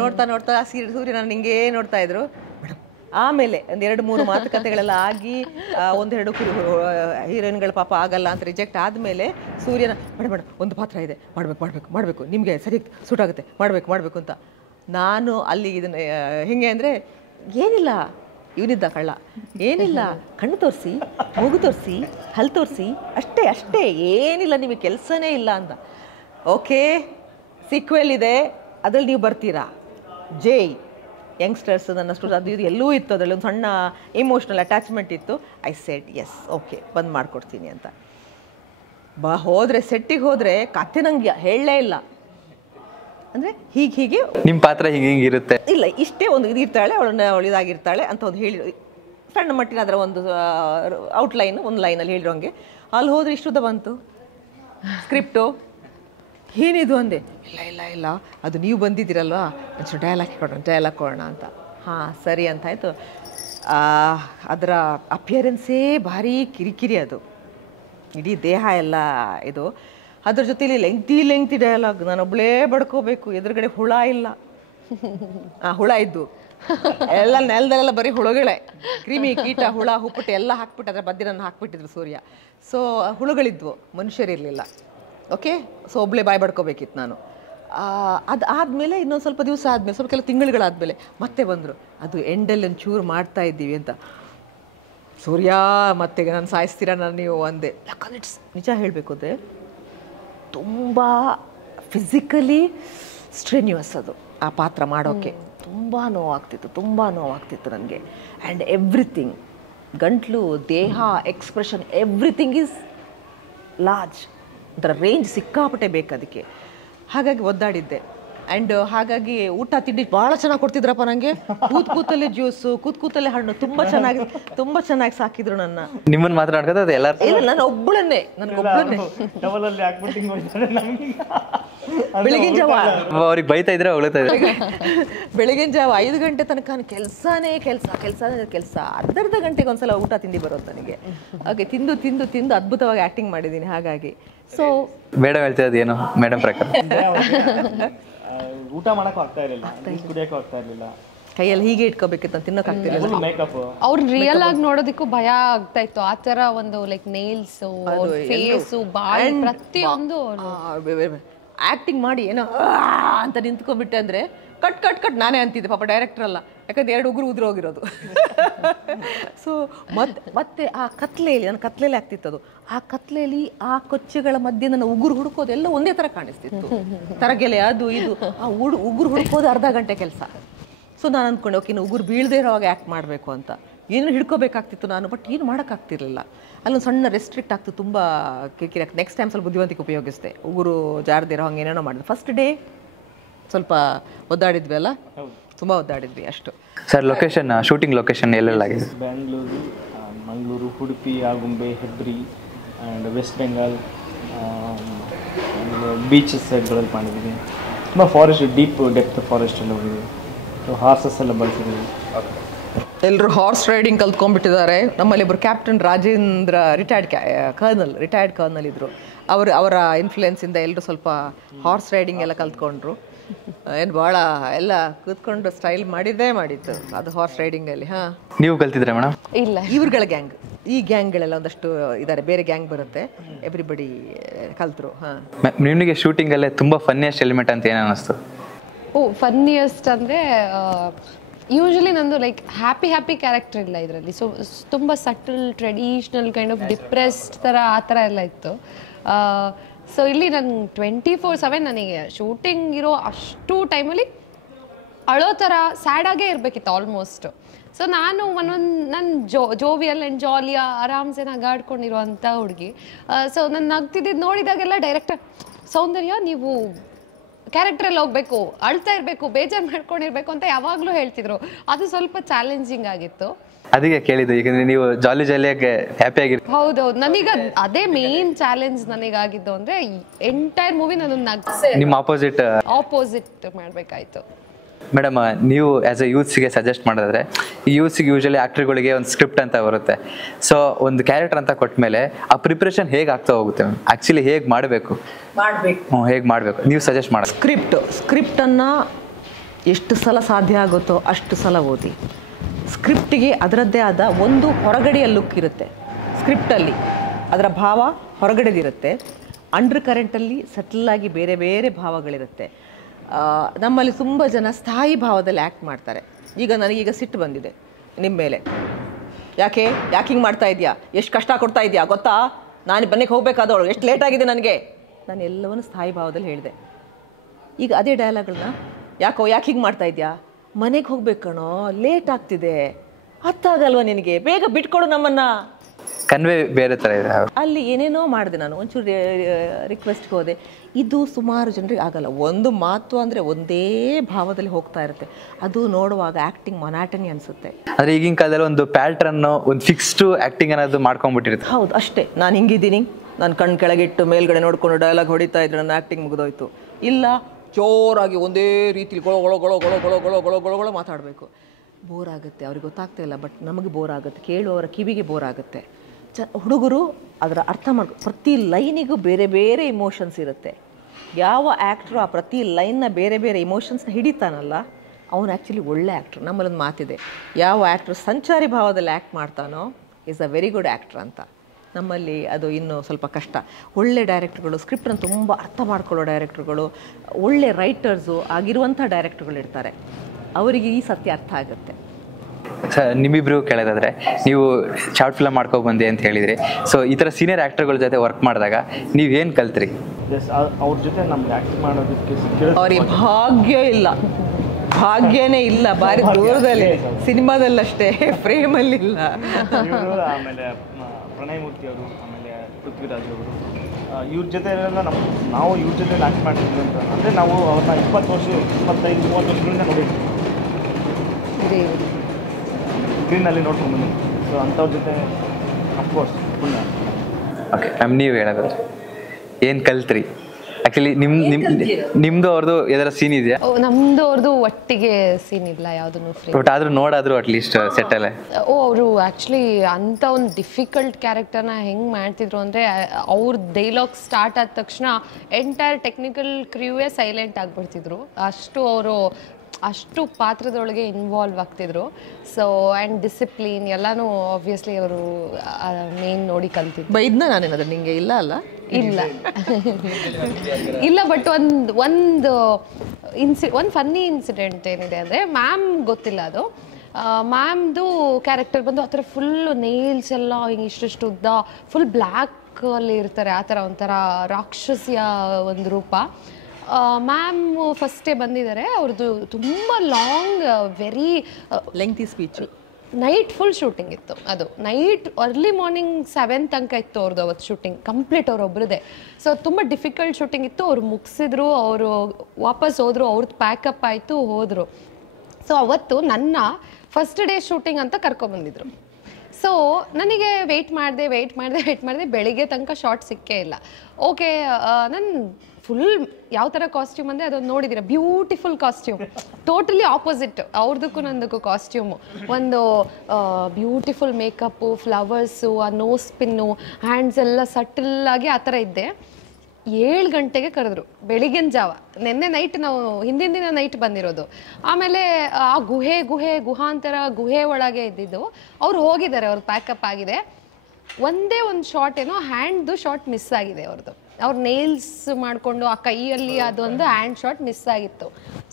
ನೋಡ್ತಾ ಸೂರ್ಯ ನಾನು ಹಿಂಗೇ ನೋಡ್ತಾ ಇದ್ರು ಮೇಡಮ್. ಆಮೇಲೆ ಒಂದು 2-3 ಮಾತುಕತೆಗಳೆಲ್ಲ ಆಗಿ ಒಂದೆರಡು ಹೀರೋಯಿನ್ಗಳ ಪಾಪ ಆಗಲ್ಲ ಅಂತ ರಿಜೆಕ್ಟ್ ಆದಮೇಲೆ ಸೂರ್ಯನ ಮೇಡಮ್ ಒಂದು ಪಾತ್ರ ಇದೆ, ಮಾಡಬೇಕು ನಿಮಗೆ ಸರಿ ಸೂಟ್ ಆಗುತ್ತೆ, ಮಾಡಬೇಕು ಅಂತ. ನಾನು ಅಲ್ಲಿ ಇದನ್ನು ಹೆಂಗೆ ಅಂದರೆ ಏನಿಲ್ಲ, ಇವನಿದ್ದ ಕಳ್ಳ, ಏನಿಲ್ಲ, ಕಣ್ಣು ತೋರಿಸಿ, ಮೂಗು ತೋರಿಸಿ, ಹಲ್ಲು ತೋರಿಸಿ, ಅಷ್ಟೇ ಏನಿಲ್ಲ, ನಿಮಗೆ ಕೆಲಸನೇ ಇಲ್ಲ ಅಂದ. ಓಕೆ, ಸೀಕ್ವೆಲ್ ಇದೆ, ಅದ್ರಲ್ಲಿ ನೀವು ಬರ್ತೀರಾ. ಜೈ ಯಂಗ್ಸ್ಟರ್ಸ್ ನನ್ನಷ್ಟು ಅದು ಇದು ಎಲ್ಲೂ ಇತ್ತು, ಅದರಲ್ಲಿ ಒಂದು ಸಣ್ಣ ಇಮೋಷ್ನಲ್ ಅಟ್ಯಾಚ್ಮೆಂಟ್ ಇತ್ತು. ಐ ಸೆಡ್ ಎಸ್, ಓಕೆ ಬಂದು ಮಾಡಿಕೊಡ್ತೀನಿ ಅಂತ. ಹೋದರೆ ಸೆಟ್ಟಿಗೆ ಹೋದರೆ ಕತೆ ನಂಗೆ ಹೇಳಲೇ ಇಲ್ಲ. ಅಂದರೆ ಹೀಗೆ ನಿಮ್ಮ ಪಾತ್ರ ಹಿಂಗಿರುತ್ತೆ ಇಲ್ಲ, ಇಷ್ಟೇ ಒಂದು ಇದಿರ್ತಾಳೆ, ಅವಳು ಇದಾಗಿರ್ತಾಳೆ ಅಂತ ಒಂದು ಹೇಳಿ ಸಣ್ಣ ಮಟ್ಟಿನ ಅದರ ಒಂದು ಔಟ್ಲೈನ್ ಒಂದು ಲೈನಲ್ಲಿ ಹೇಳಿರೋಂಗೆ. ಅಲ್ಲಿ ಹೋದರೆ ಇಷ್ಟುದ ಬಂತು ಸ್ಕ್ರಿಪ್ಟು. ಏನಿದು ಅಂದೆ. ಇಲ್ಲ ಅದು ನೀವು ಬಂದಿದ್ದೀರಲ್ವಾ, ಒಂಚೂರು ಡೈಲಾಗ್ ಕೊಡೋಣ ಅಂತ. ಹಾಂ ಸರಿ ಅಂತಾಯಿತು. ಅದರ ಅಪಿಯರೆನ್ಸೇ ಭಾರಿ ಕಿರಿಕಿರಿ, ಅದು ಇಡೀ ದೇಹ ಎಲ್ಲ ಇದು. ಅದ್ರ ಜೊತೆಲಿ ಲೆಂಗ್ತಿ ಡೈಲಾಗ್, ನಾನೊಬ್ಬಳೇ ಬಡ್ಕೋಬೇಕು, ಎದುರುಗಡೆ ಹುಳ ಇಲ್ಲ. ಹುಳ ಇದ್ದು ಎಲ್ಲ ನೆಲದಲ್ಲೆಲ್ಲ ಬರೀ ಹುಳುಗಳೇ, ಕ್ರಿಮಿ ಕೀಟ ಹುಳ ಹುಪ್ಪುಟ್ಟು ಎಲ್ಲ ಹಾಕ್ಬಿಟ್ಟು ಅದರ ಬದ್ದಿರನ್ನು ಹಾಕ್ಬಿಟ್ಟಿದ್ರು ಸೂರ್ಯ. ಸೊ ಹುಳುಗಳಿದ್ವು, ಮನುಷ್ಯರಿರಲಿಲ್ಲ. ಓಕೆ, ಸೊ ಒಬ್ಬಳೇ ಬಾಯಿ ಬಡ್ಕೋಬೇಕಿತ್ತು ನಾನು. ಅದು ಆದಮೇಲೆ ಇನ್ನೊಂದು ಸ್ವಲ್ಪ ದಿವಸ ಆದಮೇಲೆ, ಸ್ವಲ್ಪ ಕೆಲವು ತಿಂಗಳುಗಳಾದಮೇಲೆ ಮತ್ತೆ ಬಂದರು, ಅದು ಎಂಡಲ್ಲಿ ಒಂಚೂರು ಮಾಡ್ತಾ ಇದ್ದೀವಿ ಅಂತ. ಸೂರ್ಯ ಮತ್ತೆ ನಾನು ಸಾಯಿಸ್ತೀರ ನಾನು ನೀವು ಅಂದೆ. ಯಾಕಂದ್ರೆ ನಿಜ ಹೇಳಬೇಕು ಅಂದರೆ ತುಂಬ ಫಿಸಿಕಲಿ ಸ್ಟ್ರೆನ್ಯೂಯಸ್ ಅದು, ಆ ಪಾತ್ರ ಮಾಡೋಕ್ಕೆ. ತುಂಬ ನೋವಾಗ್ತಿತ್ತು ನನಗೆ. ಆ್ಯಂಡ್ ಎವ್ರಿಥಿಂಗ್, ಗಂಟ್ಲು, ದೇಹ, ಎಕ್ಸ್ಪ್ರೆಷನ್, ಎವ್ರಿಥಿಂಗ್ ಈಸ್ ಲಾರ್ಜ್. ಅದರ ರೇಂಜ್ ಸಿಕ್ಕಾಪಟ್ಟೆ ಬೇಕು ಅದಕ್ಕೆ. ಹಾಗಾಗಿ ಒದ್ದಾಡಿದ್ದೆ. ಆ್ಯಂಡ್ ಹಾಗಾಗಿ ಊಟ ತಿಂಡಿ ಭಾಳ ಚೆನ್ನಾಗಿ ಕೊಡ್ತಿದ್ರಪ್ಪ ನನಗೆ. ಕೂತಲ್ಲೇ ಜ್ಯೂಸು, ಕೂತಲ್ಲೇ ಹಣ್ಣು, ತುಂಬ ಚೆನ್ನಾಗಿ ಸಾಕಿದ್ರು ನನ್ನ. ನಿಮ್ಮನ್ನು ಮಾತನಾಡ್ಕೋದು ಅದು ಎಲ್ಲ ಇಲ್ಲ, ನಾನು ಒಬ್ಬಳನ್ನೇ ಬೆಳಗಿನ ಜಾವ ಅವ್ರಿಗೆ ಬೈತಾ ಇದ್ರೆ ಹೊಳ್ತಾ ಇದ್ರೆ ಬೆಳಗಿನ ಜಾವ 5 ಗಂಟೆ ತನಕ ಕೆಲಸನೇ ಕೆಲಸ. ಅರ್ಧ ಗಂಟೆಗೆ ಒಂದ್ಸಲ ಊಟ ತಿಂಡಿ ಬರೋದು ನನಗೆ. ಹಾಗೆ ತಿಂದು ಅದ್ಭುತವಾಗಿ ಆ್ಯಕ್ಟಿಂಗ್ ಮಾಡಿದ್ದೀನಿ. ಹಾಗಾಗಿ ಸೊ ಮೇಡಮ್ ಹೇಳ್ತಿರೋದು ಏನು ಮೇಡಮ್ ಪ್ರಕಾರ? ಊಟ ಮಾಡೋಕ್ಕೂ ಆಗ್ತಾ ಇರಲಿಲ್ಲ, ಕುಡಿಯೋಕ್ಕೂ ಆಗ್ತಾ ಇರಲಿಲ್ಲ, ಕೈಯಲ್ಲಿ ಹೀಗೆ ಇಟ್ಕೋಬೇಕಿತ್ತು, ತಿನ್ನೋಕೆ ಆಗ್ತಿರಲಿಲ್ಲ. ಮೇಕಪ್ ಅವ್ರು ರಿಯಲ್ ಆಗಿ ನೋಡೋದಕ್ಕೂ ಭಯ ಆಗ್ತಾ ಇತ್ತು. ಆ ಥರ ಒಂದು ಲೈಕ್ ನೇಲ್ಸು, ಫೇಸು, ಬಾಯಿ, ಪ್ರತಿಯೊಂದು ಆ್ಯಕ್ಟಿಂಗ್ ಮಾಡಿ ಏನೋ ಅಂತ ನಿಂತ್ಕೊಂಡ್ಬಿಟ್ಟೆ ಅಂದರೆ ಕಟ್ ನಾನೇ ಅಂತಿದ್ದೆ. ಪಾಪ ಡೈರೆಕ್ಟರ್ ಅಲ್ಲ, ಯಾಕಂದ್ರೆ 2 ಉಗುರು ಉದುರೋಗಿರೋದು. ಸೊ ಮತ್ತೆ ಆ ಕತ್ಲೆಯಲ್ಲಿ, ನನ್ನ ಕತ್ಲೆಯಲ್ಲಿ ಆಗ್ತಿತ್ತದು. ಆ ಕತ್ಲೆಯಲ್ಲಿ ಆ ಕೊಚ್ಚೆಗಳ ಮಧ್ಯೆ ನನ್ನ ಉಗುರು ಹುಡುಕೋದು ಎಲ್ಲ ಒಂದೇ ಥರ ಕಾಣಿಸ್ತಿತ್ತು. ತರಗೆಲೆ ಅದು ಇದು, ಆ ಉಗುರು ಹುಡುಕೋದು ಅರ್ಧ ಗಂಟೆ ಕೆಲಸ. ಸೊ ನಾನು ಅಂದ್ಕೊಂಡೆ, ಓಕೆ, ಉಗುರು ಬೀಳದೇ ಇರೋವಾಗ ಆ್ಯಕ್ಟ್ ಮಾಡಬೇಕು ಅಂತ. ಏನು ಹಿಡ್ಕೋಬೇಕಾಗ್ತಿತ್ತು ನಾನು, ಬಟ್ ಏನು ಮಾಡೋಕ್ಕಾಗ್ತಿರ್ಲಿಲ್ಲ. ಅಲ್ಲೊಂದು ಸಣ್ಣ ರೆಸ್ಟ್ರಿಕ್ಟ್ ಆಗ್ತಿತ್ತು, ತುಂಬ ಕಿರಿಕಿರಿ ಆಗ್ತದೆ. ನೆಕ್ಸ್ಟ್ ಟೈಮ್ ಸ್ವಲ್ಪ ಬುದ್ಧಿವಂತಿಕೆ ಉಪಯೋಗಿಸ್ದೆ, ಉಗುರು ಜಾರದಿರೋ ಹಂಗೆ ಏನೇನೋ ಮಾಡಿದೆ. ಫಸ್ಟ್ ಡೇ ಸ್ವಲ್ಪ ಒದ್ದಾಡಿದ್ವಿ ಅಲ್ಲ, ತುಂಬ ಒದ್ದಾಡಿದ್ವಿ ಅಷ್ಟು. ಸರ್, ಲೊಕೇಶನ್, ಶೂಟಿಂಗ್ ಲೊಕೇಶನ್ ಎಲ್ಲೆಲ್ಲಾಗಿದೆ? Bengaluru, Mangaluru, Udupi, Agumbe, Hebri and West Bengal, beaches ಸೈಡ್ಗಳಲ್ಲಿ ಮಾಡಿದ್ದೀವಿ. ತುಂಬ ಫಾರೆಸ್ಟ್, ಡೆಪ್ತ್ ಫಾರೆಸ್ಟ್ ಎಲ್ಲ ಹೋಗಿದ್ದೀವಿ. ಸೊ ಹಾರ್ಸಸ್ ಎಲ್ಲ ಬಳಸಿದ್ದೀವಿ. ಎಲ್ಲರೂ ಹಾರ್ಸ್ ರೈಡಿಂಗ್ ಕಲ್ತ್ಕೊಂಡ್ಬಿಟ್ಟಿದ್ದಾರೆ. ನಮ್ಮಲ್ಲಿ ಒಬ್ಬರು ಕ್ಯಾಪ್ಟನ್ ರಾಜೇಂದ್ರ ರಿಟೈರ್ಡ್ ಕರ್ನಲ್ ಇದ್ದರು. ಅವರ ಇನ್ಫ್ಲುಯೆನ್ಸಿಂದ ಎಲ್ಲರೂ ಸ್ವಲ್ಪ ಹಾರ್ಸ್ ರೈಡಿಂಗ್ ಎಲ್ಲ ಕಲ್ತ್ಕೊಂಡ್ರು. ಏನು ಭಾಳ ಎಲ್ಲ ಕೂತ್ಕೊಂಡು ಸ್ಟೈಲ್ ಮಾಡಿದ್ದು ಅದು ಹಾರ್ಸ್ ರೈಡಿಂಗಲ್ಲಿ. ಹಾಂ, ನೀವು ಕಲ್ತಿದ್ರೆ ಮೇಡಮ್? ಇಲ್ಲ, ಇವ್ರಗಳ ಗ್ಯಾಂಗ್ ಈ ಗ್ಯಾಂಗ್ಗಳೆಲ್ಲ ಒಂದಷ್ಟು ಇದ್ದಾರೆ, ಬೇರೆ ಗ್ಯಾಂಗ್ ಬರುತ್ತೆ, ಎವ್ರಿಬಡಿ ಕಲ್ತರು. ಹಾಂ, ನಿಮಗೆ ಶೂಟಿಂಗಲ್ಲೇ ತುಂಬ ಫನ್ನಿಯೆಸ್ಟ್ ಎಲಿಮೆಂಟ್ ಅಂತ ಏನು ಅನ್ನಿಸ್ತು? ಫನ್ನಿಯೆಸ್ಟ್ ಅಂದರೆ ಯೂಶ್ವಲಿ ನಂದು ಲೈಕ್ ಹ್ಯಾಪಿ ಕ್ಯಾರೆಕ್ಟರ್ ಇಲ್ಲ ಇದರಲ್ಲಿ. ಸೊ ತುಂಬ subtle traditional kind of depressed ಥರ ಆ ಥರ ಎಲ್ಲ ಇತ್ತು. ಸೊ ಇಲ್ಲಿ ನಾನು 24/7 ನನಗೆ ಶೂಟಿಂಗ್ ಇರೋ ಅಷ್ಟು ಟೈಮಲ್ಲಿ ಅಳೋ ಥರ ಸ್ಯಾಡಾಗೇ ಇರಬೇಕಿತ್ತು ಆಲ್ಮೋಸ್ಟ್. ಸೊ ನಾನು ನನ್ನ ಜೋವಿಯಲ್ ಆ್ಯಂಡ್ ಜಾಲಿಯ ಆರಾಮ್ಸೆ ನಗಾಡ್ಕೊಂಡಿರುವಂಥ ಹುಡುಗಿ. ಸೊ ನಾನು ನಗ್ತಿದ್ದು ನೋಡಿದಾಗೆಲ್ಲ ಡೈರೆಕ್ಟರ್ ಸೌಂದರ್ಯ ನೀವು ಕ್ಯಾರೆಕ್ಟ್ರಲ್ಲಿ ಹೋಗ್ಬೇಕು, ಅಳ್ತಾ ಇರಬೇಕು, ಬೇಜಾರು ಮಾಡ್ಕೊಂಡಿರ್ಬೇಕು ಅಂತ ಯಾವಾಗಲೂ ಹೇಳ್ತಿದ್ರು. ಅದು ಸ್ವಲ್ಪ ಚಾಲೆಂಜಿಂಗ್ ಆಗಿತ್ತು. ಅದಕ್ಕೆ ಕೇಳಿದ್ದು, ಈಗ ನೀವು ಜಾಲಿಯಾಗಿ ಹ್ಯಾಪಿಯಾಗಿ. ಹೌದೌದು, ನನಗೆ ಅದೇ ಮೇನ್ ಚಾಲೆಂಜ್ ನನಗಾಗಿದ್ದು. ಅಂದರೆ ಎಂಟೈರ್ ಮೂವಿ ನಾನು ನಿಮ್ಮ ಆಪೋಸಿಟ್ ಮಾಡಬೇಕಾಯ್ತು. ಮೇಡಮ್, ನೀವು ಆ್ಯಸ್ ಎ ಯೂತ್ಸ್ಗೆ ಸಜೆಸ್ಟ್ ಮಾಡೋದಾದ್ರೆ, ಈ ಯೂತ್ಸ್ಗೆ ಯೂಶಲಿ ಆ್ಯಕ್ಟ್ರುಗಳಿಗೆ ಒಂದು ಸ್ಕ್ರಿಪ್ಟ್ ಅಂತ ಬರುತ್ತೆ. ಸೊ ಒಂದು ಕ್ಯಾರೆಕ್ಟರ್ ಅಂತ ಕೊಟ್ಟ ಮೇಲೆ ಆ ಪ್ರಿಪ್ರೇಷನ್ ಹೇಗೆ ಆಗ್ತಾ ಹೋಗುತ್ತೆ ಮ್ಯಾಮ್? ಆ್ಯಕ್ಚುಲಿ ಹೇಗೆ ಮಾಡಬೇಕು ಹೇಗೆ ಮಾಡಬೇಕು ನೀವು ಸಜೆಸ್ಟ್ ಮಾಡೋದು? ಸ್ಕ್ರಿಪ್ಟನ್ನು ಎಷ್ಟು ಸಲ ಸಾಧ್ಯ ಆಗುತ್ತೋ ಅಷ್ಟು ಸಲ ಓದಿ. ಸ್ಕ್ರಿಪ್ಟಿಗೆ ಅದರದ್ದೇ ಆದ ಒಂದು ಹೊರಗಡೆಯ ಲುಕ್ ಇರುತ್ತೆ. ಸ್ಕ್ರಿಪ್ಟಲ್ಲಿ ಅದರ ಭಾವ ಹೊರಗಡೆದಿರುತ್ತೆ, ಅಂಡರ್ ಕರೆಂಟಲ್ಲಿ ಸಟಲಾಗಿ ಬೇರೆ ಬೇರೆ ಭಾವಗಳಿರುತ್ತೆ. ನಮ್ಮಲ್ಲಿ ತುಂಬ ಜನ ಸ್ಥಾಯಿ ಭಾವದಲ್ಲಿ ಆ್ಯಕ್ಟ್ ಮಾಡ್ತಾರೆ. ಈಗ ನನಗೀಗ ಸಿಟ್ಟು ಬಂದಿದೆ ನಿಮ್ಮ ಮೇಲೆ, ಯಾಕೆ ಹಿಂಗೆ ಮಾಡ್ತಾ ಇದೆಯಾ, ಎಷ್ಟು ಕಷ್ಟ ಕೊಡ್ತಾ ಇದೆಯಾ ಗೊತ್ತಾ, ನಾನು ಬನ್ನಿಗೆ ಹೋಗಬೇಕಾದವಳು, ಎಷ್ಟು ಲೇಟ್ ಆಗಿದೆ ನನಗೆ, ನಾನು ಎಲ್ಲವನ್ನೂ ಸ್ಥಾಯಿ ಭಾವದಲ್ಲಿ ಹೇಳಿದೆ. ಈಗ ಅದೇ ಡೈಲಾಗ್ಗಳನ್ನ ಯಾಕೆ ಹಿಂಗೆ ಮಾಡ್ತಾ ಇದೆಯಾ, ಮನೆಗೆ ಹೋಗ್ಬೇಕು ಕಣೋ, ಲೇಟ್ ಆಗ್ತಿದೆ, ಅತ್ತಾಗಲ್ವ ನಿನಗೆ, ಬೇಗ ಬಿಟ್ಕೊಡು ನಮ್ಮನ್ನು. ಕನ್ವೆ ಬೇರೆ ಥರ ಇದೆ. ಅಲ್ಲಿ ಏನೇನೋ ಮಾಡಿದೆ ನಾನು, ಒಂಚೂರು ರಿಕ್ವೆಸ್ಟ್ಗೆ ಹೋದೆ. ಇದು ಸುಮಾರು ಜನರಿಗೆ ಆಗಲ್ಲ. ಒಂದು ಮಾತು ಅಂದರೆ ಒಂದೇ ಭಾವದಲ್ಲಿ ಹೋಗ್ತಾ ಇರುತ್ತೆ, ಅದು ನೋಡುವಾಗ ಆ್ಯಕ್ಟಿಂಗ್ ಮೊನಾಟನಿ ಅನಿಸುತ್ತೆ. ಆದರೆ ಈಗಿನ ಕಾಲದಲ್ಲಿ ಒಂದು ಪ್ಯಾಟ್ರನ್ನು, ಒಂದು ಫಿಕ್ಸ್ಡು ಆ್ಯಕ್ಟಿಂಗ್ ಅನ್ನೋದು ಮಾಡ್ಕೊಂಡ್ಬಿಟ್ಟಿರುತ್ತೆ. ಹೌದು, ಅಷ್ಟೇ. ನಾನು ಹಿಂಗಿದ್ದೀನಿ, ನಾನು ಕಣ್ಣು ಕೆಳಗಿಟ್ಟು ಮೇಲ್ಗಡೆ ನೋಡ್ಕೊಂಡು ಡೈಲಾಗ್ ಹೊಡಿತಾ ಇದ್ರೆ ನನ್ನ ಆ್ಯಕ್ಟಿಂಗ್ ಮುಗಿದೋಯ್ತು. ಇಲ್ಲ, ಜೋರಾಗಿ ಒಂದೇ ರೀತಿಲಿ ಗೊಳಗೊಳ ಮಾತಾಡಬೇಕು. ಬೋರ್ ಆಗುತ್ತೆ, ಅವ್ರಿಗೆ ಗೊತ್ತಾಗ್ತಾ ಇಲ್ಲ, ಬಟ್ ನಮಗೆ ಬೋರ್ ಆಗುತ್ತೆ, ಕೇಳುವವರ ಕಿವಿಗೆ ಬೋರ್ ಆಗುತ್ತೆ. ಹುಡುಗರು ಅದರ ಅರ್ಥ ಪ್ರತಿ ಲೈನಿಗೂ ಬೇರೆ ಬೇರೆ ಇಮೋಷನ್ಸ್ ಇರುತ್ತೆ. ಯಾವ ಆ್ಯಕ್ಟ್ರು ಆ ಪ್ರತಿ ಲೈನ್ನ ಬೇರೆ ಬೇರೆ ಇಮೋಷನ್ಸ್ನ ಹಿಡಿತಾನಲ್ಲ, ಅವನು ಆ್ಯಕ್ಚುಲಿ ಒಳ್ಳೆ ಆ್ಯಕ್ಟ್ರು. ನಮ್ಮಲ್ಲೊಂದು ಮಾತಿದೆ, ಯಾವ ಆ್ಯಕ್ಟ್ರು ಸಂಚಾರಿ ಭಾವದಲ್ಲಿ ಆ್ಯಕ್ಟ್ ಮಾಡ್ತಾನೋ is a very good actor ಅಂತ. ನಮ್ಮಲ್ಲಿ ಅದು ಇನ್ನೂ ಸ್ವಲ್ಪ ಕಷ್ಟ. ಒಳ್ಳೆ ಡೈರೆಕ್ಟ್ರುಗಳು, ಸ್ಕ್ರಿಪ್ಟನ್ನು ತುಂಬ ಅರ್ಥ ಮಾಡ್ಕೊಳ್ಳೋ ಡೈರೆಕ್ಟ್ರುಗಳು, ಒಳ್ಳೆ ರೈಟರ್ಸು ಆಗಿರುವಂಥ ಡೈರೆಕ್ಟ್ರುಗಳಿರ್ತಾರೆ, ಅವರಿಗೆ ಈ ಸತ್ಯ ಅರ್ಥ ಆಗುತ್ತೆ. ಸರ್, ನಿಮ್ಮಿಬ್ರು ಕೇಳೋದಾದ್ರೆ, ನೀವು ಶಾರ್ಟ್ ಫಿಲಮ್ ಮಾಡ್ಕೊಬಂದೆ ಅಂತ ಹೇಳಿದ್ರಿ. ಸೊ ಈ ಥರ ಸೀನಿಯರ್ ಆ್ಯಕ್ಟರ್ಗಳ ಜೊತೆ ವರ್ಕ್ ಮಾಡಿದಾಗ ನೀವೇನು ಕಲ್ತ್ರಿ? ಅವ್ರ ಜೊತೆ ನಮ್ಗೆ ಆ್ಯಕ್ಟ್ ಮಾಡೋದಕ್ಕೆ ಅವ್ರಿಗೆ ಭಾಗ್ಯನೇ ಇಲ್ಲ, ಭಾರಿ ದೂರದಲ್ಲಿ, ಸಿನಿಮಾದಲ್ಲಷ್ಟೇ, ಫ್ರೇಮಲ್ಲಿ ಇಲ್ಲ. ಆಮೇಲೆ ಪ್ರಣಯ್ ಮೂರ್ತಿ ಅವರು, ಆಮೇಲೆ ಪೃಥ್ವಿರಾಜ್ ಅವರು, ಇವ್ರ ಜೊತೆ ಎಲ್ಲ ನಾವು ಇವ್ರ ಜೊತೆ ಆ್ಯಕ್ಟ್ ಮಾಡ್ತಿದ್ವಿ ಅಂತ ಅಂದರೆ ನಾವು ಅವ್ರನ್ನ 20 ವರ್ಷ 25-30 ವರ್ಷಗಳಿಂದ ನೋಡಿದ್ವಿ, ಸ್ಕ್ರೀನಲ್ಲಿ ನೋಡ್ಕೊಂಡು ಬಂದಿದ್ವಿ. ಸೊ ಅಂಥವ್ರ ಜೊತೆ ಅಫ್ಕೋರ್ಸ್ ಪುಣ್ಯ. ಓಕೆ ಮ್ಯಾಮ್, ನೀವು ಹೇಳೋದಾದ್ರೆ ಏನು ಕಲ್ತ್ರಿ? ಆ್ಯಕ್ಚುಲಿ ನಿಮ್ಮದು ಅವ್ರದ್ದು ಯಾವ್ದಾರ ಸೀನ್ ಇದೆಯಾ? ನಮ್ಮದು ಅವ್ರದ್ದು ಒಟ್ಟಿಗೆ ಸೀನ್ ಇಲ್ಲ ಯಾವುದನ್ನು ಫ್ರೀ, ಬಟ್ ಆದರೂ ನೋಡಾದರೂ ಅಟ್ಲೀಸ್ಟ್ ಸೆಟ್ಟಲ್ಲೇ. ಅವರು ಆ್ಯಕ್ಚುಲಿ ಅಂಥ ಒಂದು ಡಿಫಿಕಲ್ಟ್ ಕ್ಯಾರೆಕ್ಟರ್ನ ಹೆಂಗೆ ಮಾಡ್ತಿದ್ರು ಅಂದರೆ, ಅವ್ರ ಡೈಲಾಗ್ ಸ್ಟಾರ್ಟ್ ಆದ ತಕ್ಷಣ ಎಂಟೈರ್ ಟೆಕ್ನಿಕಲ್ ಕ್ರ್ಯೂವೇ ಸೈಲೆಂಟ್ ಆಗಿಬಿಡ್ತಿದ್ರು. ಅಷ್ಟು ಪಾತ್ರದೊಳಗೆ ಇನ್ವಾಲ್ವ್ ಆಗ್ತಿದ್ರು. ಸೊ ಆ್ಯಂಡ್ ಡಿಸಿಪ್ಲಿನ್ ಎಲ್ಲನೂ ಆಬ್ವಿಯಸ್ಲಿ ಅವರು ಮೇನ್ ನೋಡಿ ಕಲ್ತಿದ್ರು. ಬೈದ್ನ ನಾನೇನಾದ್ರೆ ನಿಂಗೆ ಇಲ್ಲ ಅಲ್ಲ? ಇಲ್ಲ, ಬಟ್ ಒಂದು ಫನ್ನಿ ಇನ್ಸಿಡೆಂಟ್ ಏನಿದೆ ಅಂದರೆ, ಮ್ಯಾಮ್ ಗೊತ್ತಿಲ್ಲ ಅದು, ಮ್ಯಾಮ್ದು ಕ್ಯಾರೆಕ್ಟರ್ ಬಂದು ಆ ಥರ ಫುಲ್ಲು ನೇಲ್ಸ್ ಎಲ್ಲ ಹಿಂಗೆ ಇಷ್ಟು ಉದ್ದ, ಫುಲ್ ಬ್ಲ್ಯಾಕಲ್ಲಿ ಇರ್ತಾರೆ, ಆ ಥರ ಒಂಥರ ರಾಕ್ಷಸಿಯ ಒಂದು ರೂಪ. ಮ್ಯಾಮ್ ಫಸ್ಟೇ ಬಂದಿದ್ದಾರೆ, ಅವ್ರದ್ದು ತುಂಬ long very lengthy speech. Night full shooting ಇತ್ತು. ಅದು ನೈಟ್ ಅರ್ಲಿ ಮಾರ್ನಿಂಗ್ 7 ತನಕ ಇತ್ತು ಅವ್ರದ್ದು ಅವತ್ತು ಶೂಟಿಂಗ್ ಕಂಪ್ಲೀಟ್, ಅವರೊಬ್ಬರದೇ. ಸೊ ತುಂಬ ಡಿಫಿಕಲ್ಟ್ ಶೂಟಿಂಗ್ ಇತ್ತು. ಅವ್ರು ಮುಗಿಸಿದ್ರು, ಅವರು ವಾಪಸ್ ಹೋದರು, ಅವ್ರದ್ದು ಪ್ಯಾಕಪ್ ಆಯಿತು, ಹೋದರು. ಸೊ ಅವತ್ತು ನನ್ನ ಫಸ್ಟ್ ಡೇ ಶೂಟಿಂಗ್ ಅಂತ ಕರ್ಕೊಬಂದಿದ್ರು. ಸೊ ನನಗೆ ವೆಯ್ಟ್ ಮಾಡಿದೆ, ಬೆಳಿಗ್ಗೆ ತನಕ ಶಾರ್ಟ್ ಸಿಕ್ಕೇ ಇಲ್ಲ. ಓಕೆ, ನಾನು ಫುಲ್ ಯಾವ ಥರ ಕಾಸ್ಟ್ಯೂಮ್ ಅಂದರೆ ಅದೊಂದು ನೋಡಿದ್ದೀರ, ಬ್ಯೂಟಿಫುಲ್ ಕಾಸ್ಟ್ಯೂಮ್, ಟೋಟಲಿ ಆಪೋಸಿಟ್ ಅವ್ರದಕ್ಕೂ ನಂದಕ್ಕೂ ಕಾಸ್ಟ್ಯೂಮು. ಒಂದು ಬ್ಯೂಟಿಫುಲ್ ಮೇಕಪ್ಪು, ಫ್ಲವರ್ಸು, ಆ ನೋಸ್ ಪಿನ್ನು, ಹ್ಯಾಂಡ್ಸ್ ಎಲ್ಲ ಸಟಲ್ಲಾಗಿ ಆ ಥರ ಇದ್ದೆ. 7 ಗಂಟೆಗೆ ಕರೆದ್ರು, ಬೆಳಿಗ್ಗಿನ ಜಾವ. ನಿನ್ನೆ ನೈಟ್ ನಾವು ಹಿಂದಿನ ದಿನ ನೈಟ್ ಬಂದಿರೋದು. ಆಮೇಲೆ ಆ ಗುಹಾಂತರ ಗುಹೆ ಒಳಗೆ ಇದ್ದಿದ್ದು. ಅವ್ರು ಹೋಗಿದ್ದಾರೆ, ಅವ್ರ ಪ್ಯಾಕಪ್ ಆಗಿದೆ. ಒಂದೇ ಒಂದು ಶಾರ್ಟ್ ಏನೋ ಹ್ಯಾಂಡ್ದು ಶಾರ್ಟ್ ಮಿಸ್ ಆಗಿದೆ ಅವ್ರದ್ದು. ಅವ್ರು ನೇಲ್ಸ್ ಮಾಡಿಕೊಂಡು ಆ ಕೈಯಲ್ಲಿ ಅದೊಂದು ಹ್ಯಾಂಡ್ ಶಾಟ್ ಮಿಸ್ ಆಗಿತ್ತು.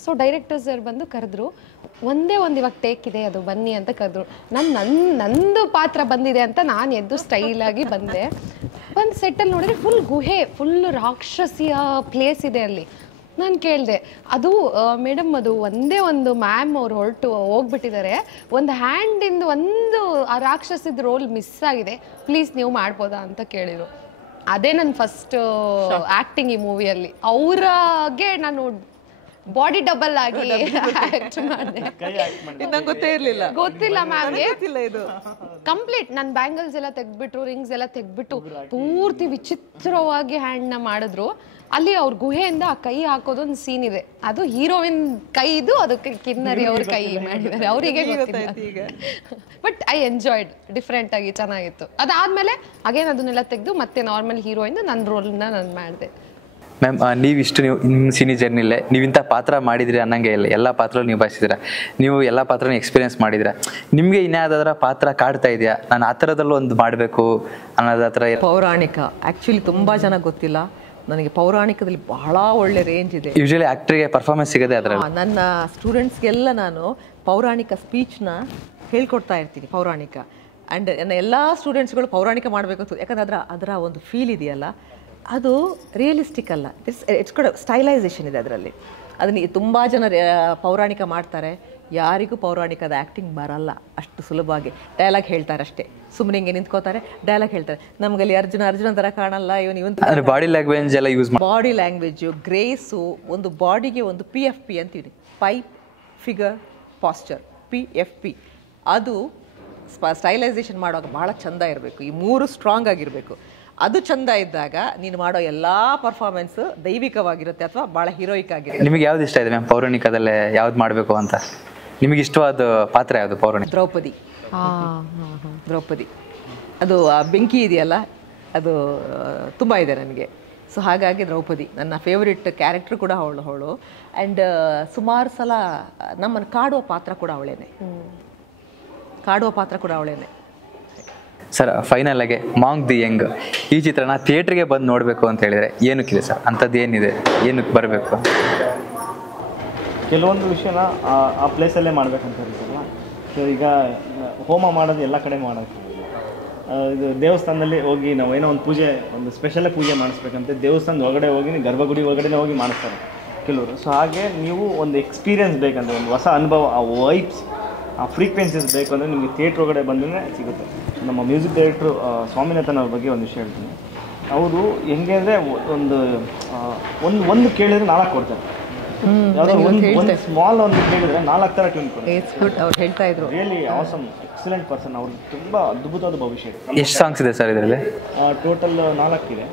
ಸೊ ಡೈರೆಕ್ಟರ್ ಸರ್ ಬಂದು ಕರೆದ್ರು, ಒಂದೇ ಒಂದು ಇವಾಗ ಟೇಕ್ ಇದೆ ಅದು ಬನ್ನಿ ಅಂತ ಕರೆದ್ರು. ನಂದು ಪಾತ್ರ ಬಂದಿದೆ ಅಂತ ನಾನು ಎದ್ದು ಸ್ಟೈಲಾಗಿ ಬಂದೆ. ಬಂದು ಸೆಟ್ಟಲ್ಲಿ ನೋಡಿದ್ರೆ ಫುಲ್ ಗುಹೆ, ಫುಲ್ ರಾಕ್ಷಸಿಯ ಪ್ಲೇಸ್ ಇದೆ ಅಲ್ಲಿ. ನಾನು ಕೇಳಿದೆ, ಅದು ಮೇಡಮ್ ಅದು ಒಂದೇ ಒಂದು ಮ್ಯಾಮ್ ಅವ್ರು ಹೋಗ್ಬಿಟ್ಟಿದ್ದಾರೆ, ಒಂದು ಹ್ಯಾಂಡಿಂದ ಒಂದು ಆ ರಾಕ್ಷಸಿದ ರೋಲ್ ಮಿಸ್ ಆಗಿದೆ, ಪ್ಲೀಸ್ ನೀವು ಮಾಡ್ಬೋದಾ ಅಂತ ಕೇಳಿದರು. ಅದೇ ನನ್ನ ಫಸ್ಟ್ ಆ್ಯಕ್ಟಿಂಗ್ ಈ ಮೂವಿಯಲ್ಲಿ. ಅವ್ರಿಗೆ ನಾನು ಬಾಡಿ ಡಬಲ್ ಆಗಿ ಆ್ಯಕ್ಟ್ ಮಾಡಿದೆ. ಗೊತ್ತೇ ಇರಲಿಲ್ಲ, ಗೊತ್ತಿಲ್ಲ ಮ್ಯಾಮ್ಗೆ. ಇದು ಕಂಪ್ಲೀಟ್ ನನ್ನ ಬ್ಯಾಂಗಲ್ಸ್ ಎಲ್ಲ ತೆಗ್ಬಿಟ್ರು, ರಿಂಗ್ಸ್ ಎಲ್ಲ ತೆಗ್ಬಿಟ್ಟು ಪೂರ್ತಿ ವಿಚಿತ್ರವಾಗಿ ಹ್ಯಾಂಡ್ನ ಮಾಡಿದ್ರು. ಅಲ್ಲಿ ಅವ್ರ ಗುಹೆಯಿಂದ ಆ ಕೈ ಹಾಕೋದೊಂದು ಸೀನ್ ಇದೆ, ಅದು ಹೀರೋಯಿನ್ ಕೈದು, ಅದಕ್ಕೆ ಕಿನ್ನರಿ ಅವ್ರ ಕೈ ಮಾಡಿದ್ದಾರೆ, ಅವರಿಗೆ ಗೊತ್ತಿಲ್ಲ. ಬಟ್ ಐ ಎಂಜಾಯ್ಡ್, ಡಿಫ್ರೆಂಟ್ ಆಗಿ ಚೆನ್ನಾಗಿತ್ತು. ಅದಾದ್ಮೇಲೆ ಅಗೇನ್ ಅದನ್ನೆಲ್ಲ ತೆಗೆದು ಮತ್ತೆ ನಾರ್ಮಲ್ ಹೀರೋಯಿನ್ ನನ್ನ ರೋಲ್ನ ನಾನು ಮಾಡಿದೆ. ಮ್ಯಾಮ್, ನೀವಿಷ್ಟು ನಿಮ್ಮ ಸಿನಿ ಜರ್ನಿಲೇ ನೀವಿಂಥ ಪಾತ್ರ ಮಾಡಿದ್ರಿ ಅನ್ನಂಗೆ ಇಲ್ಲ, ಎಲ್ಲ ಪಾತ್ರ ನಿಭಾಯಿಸಿದ್ರ, ನೀವು ಎಲ್ಲ ಪಾತ್ರನ ಎಕ್ಸ್ಪೀರಿಯನ್ಸ್ ಮಾಡಿದ್ರ. ನಿಮಗೆ ಇನ್ಯಾವುದಾದ್ರ ಪಾತ್ರ ಕಾಡ್ತಾ ಇದೆಯಾ, ನಾನು ಆ ಥರದಲ್ಲೂ ಒಂದು ಮಾಡಬೇಕು ಅನ್ನೋದು? ಆ ಥರ ಪೌರಾಣಿಕ ಆ್ಯಕ್ಚುಲಿ ತುಂಬ ಜನ ಗೊತ್ತಿಲ್ಲ ನನಗೆ. ಪೌರಾಣಿಕದಲ್ಲಿ ಬಹಳ ಒಳ್ಳೆ ರೇಂಜ್ ಇದೆ. ಯೂಶಲಿ ಆ್ಯಕ್ಟ್ರಿಗೆ ಪರ್ಫಾರ್ಮೆನ್ಸ್ ಸಿಗೋದೇ ಅದರಲ್ಲಿ. ನನ್ನ ಸ್ಟೂಡೆಂಟ್ಸ್ಗೆಲ್ಲ ನಾನು ಪೌರಾಣಿಕ ಸ್ಪೀಚ್ನ ಹೇಳ್ಕೊಡ್ತಾ ಇರ್ತೀನಿ. ಪೌರಾಣಿಕ ಆ್ಯಂಡ್ ನನ್ನ ಎಲ್ಲ ಸ್ಟೂಡೆಂಟ್ಸ್ಗಳು ಪೌರಾಣಿಕ ಮಾಡಬೇಕು, ಯಾಕಂದರೆ ಅದರ ಒಂದು ಫೀಲ್ ಇದೆಯಲ್ಲ, ಅದು ರಿಯಲಿಸ್ಟಿಕ್ ಅಲ್ಲ, ಇಟ್ಸ್ ಕೂಡ ಸ್ಟೈಲೈಸೇಷನ್ ಇದೆ ಅದರಲ್ಲಿ. ಅದನ್ನ ತುಂಬ ಜನ ಪೌರಾಣಿಕ ಮಾಡ್ತಾರೆ, ಯಾರಿಗೂ ಪೌರಾಣಿಕದ ಆ್ಯಕ್ಟಿಂಗ್ ಬರಲ್ಲ ಅಷ್ಟು ಸುಲಭವಾಗಿ. ಡೈಲಾಗ್ ಹೇಳ್ತಾರೆ ಅಷ್ಟೇ, ಸುಮ್ಮನೆ ಹಿಂಗೆ ನಿಂತ್ಕೋತಾರೆ, ಡೈಲಾಗ್ ಹೇಳ್ತಾರೆ. ನಮಗಲ್ಲಿ ಅರ್ಜುನ ಥರ ಕಾಣಲ್ಲ, ಇವನು ಬಾಡಿ ಲ್ಯಾಂಗ್ವೇಜ್ ಎಲ್ಲ ಯೂಸ್ ಮಾಡಿ, ಬಾಡಿ ಲ್ಯಾಂಗ್ವೇಜು, ಗ್ರೇಸು, ಒಂದು ಬಾಡಿಗೆ ಒಂದು PFP ಅಂತೀವಿ, ಪೈಪ್ ಫಿಗರ್ ಪಾಸ್ಚರ್, PFP. ಅದು ಸ್ಟೈಲೈಸೇಷನ್ ಮಾಡುವಾಗ ಭಾಳ ಚೆಂದ ಇರಬೇಕು, ಈ 3 ಸ್ಟ್ರಾಂಗ್ ಆಗಿರಬೇಕು. ಅದು ಚೆಂದ ಇದ್ದಾಗ ನೀನು ಮಾಡೋ ಎಲ್ಲ ಪರ್ಫಾರ್ಮೆನ್ಸ್ ದೈವಿಕವಾಗಿರುತ್ತೆ ಅಥವಾ ಭಾಳ ಹೀರೋಯಿಕ್ ಆಗಿರುತ್ತೆ. ನಿಮಗೆ ಯಾವ್ದು ಇಷ್ಟ ಇದೆ ಮ್ಯಾಮ್ ಪೌರಾಣಿಕದಲ್ಲೇ ಯಾವ್ದು ಮಾಡಬೇಕು ಅಂತ? ನಿಮಗೆ ಇಷ್ಟವಾದ ಪಾತ್ರ ಯಾವುದು ಪೌರಾಣಿಕ? ದ್ರೌಪದಿ. ದ್ರೌಪದಿ ಅದು ಆ ಬೆಂಕಿ ಇದೆಯಲ್ಲ, ಅದು ತುಂಬ ಇದೆ ನನಗೆ. ಸೊ ಹಾಗಾಗಿ ದ್ರೌಪದಿ ನನ್ನ ಫೇವ್ರೆಟ್ ಕ್ಯಾರೆಕ್ಟರ್ ಕೂಡ ಅವಳು. ಆ್ಯಂಡ್ ಸುಮಾರು ಸಲ ನಮ್ಮನ್ನು ಕಾಡುವ ಪಾತ್ರ ಕೂಡ ಅವಳೇನೆ. ಸರ್, ಫೈನಲ್ ಆಗಿ ಮಾಂಗ್ ದಿ ಯಂಗ್ ಈ ಚಿತ್ರನ ಥಿಯೇಟ್ರಿಗೆ ಬಂದು ನೋಡಬೇಕು ಅಂತ ಹೇಳಿದರೆ ಏನಕ್ಕಿದೆ ಸರ್? ಅಂಥದ್ದು ಏನಿದೆ, ಏನಕ್ಕೆ ಬರಬೇಕು? ಕೆಲವೊಂದು ವಿಷಯನ ಆ ಪ್ಲೇಸಲ್ಲೇ ಮಾಡ್ಬೇಕಂತ ಹೇಳ್ತಾರಲ್ಲ. ಸೊ ಈಗ ಹೋಮ ಮಾಡೋದು ಎಲ್ಲ ಕಡೆ ಮಾಡೋಕ್ಕೆ, ಇದು ದೇವಸ್ಥಾನದಲ್ಲಿ ಹೋಗಿ ನಾವು ಏನೋ ಒಂದು ಪೂಜೆ, ಒಂದು ಸ್ಪೆಷಲ್ ಪೂಜೆ ಮಾಡಿಸ್ಬೇಕಂತ ದೇವಸ್ಥಾನದ ಒಳಗಡೆ ಹೋಗಿ, ಗರ್ಭಗುಡಿ ಒಳಗಡೆ ಹೋಗಿ ಮಾಡಿಸ್ತಾರೆ ಕೆಲವರು. ಸೊ ಹಾಗೆ ನೀವು ಒಂದು ಎಕ್ಸ್ಪೀರಿಯನ್ಸ್ ಬೇಕಂದ್ರೆ, ಒಂದು ಹೊಸ ಅನುಭವ, ಆ ವೈಬ್ಸ್, ಆ ಫ್ರೀಕ್ವೆನ್ಸೀಸ್ ಬೇಕು ಅಂದರೆ ನಿಮಗೆ ಥಿಯೇಟ್ರ್ ಒಳಗಡೆ ಬಂದರೆ ಸಿಗುತ್ತೆ. ನಮ್ಮ ಮ್ಯೂಸಿಕ್ ಡೈರೆಕ್ಟ್ರು ಸ್ವಾಮಿನಾಥನ್ ಅವ್ರ ಬಗ್ಗೆ ಒಂದು ವಿಷಯ ಹೇಳ್ತೀನಿ. ಅವರು ಹೆಂಗೆ ಅಂದರೆ ಒಂದು ಕೇಳಿದರೆ 4 ಕೊಡ್ತಾರೆ. ಯಾವುದೋ ಒಂದು ಸ್ಮಾಲ್ ಒಂದು ಕೇಳಿದರೆ 4 ಥರ ಟ್ಯೂನ್ ಕೊಡ್ತಾರೆ. ಅವ್ರು ಹೇಳ್ತಾ ಇದ್ರು, ರಿಯಲಿ ಆಸಮ್, ಎಕ್ಸಲೆಂಟ್ ಪರ್ಸನ್. ಅವ್ರಿಗೆ ತುಂಬ ಅದ್ಭುತವಾದ ಭವಿಷ್ಯ ಇದೆ. ಎಷ್ಟು ಸಾಂಗ್ಸ್ ಇದೆ ಸರ್ ಇದರಲ್ಲಿ? ಟೋಟಲ್ 4 ಇದೆ.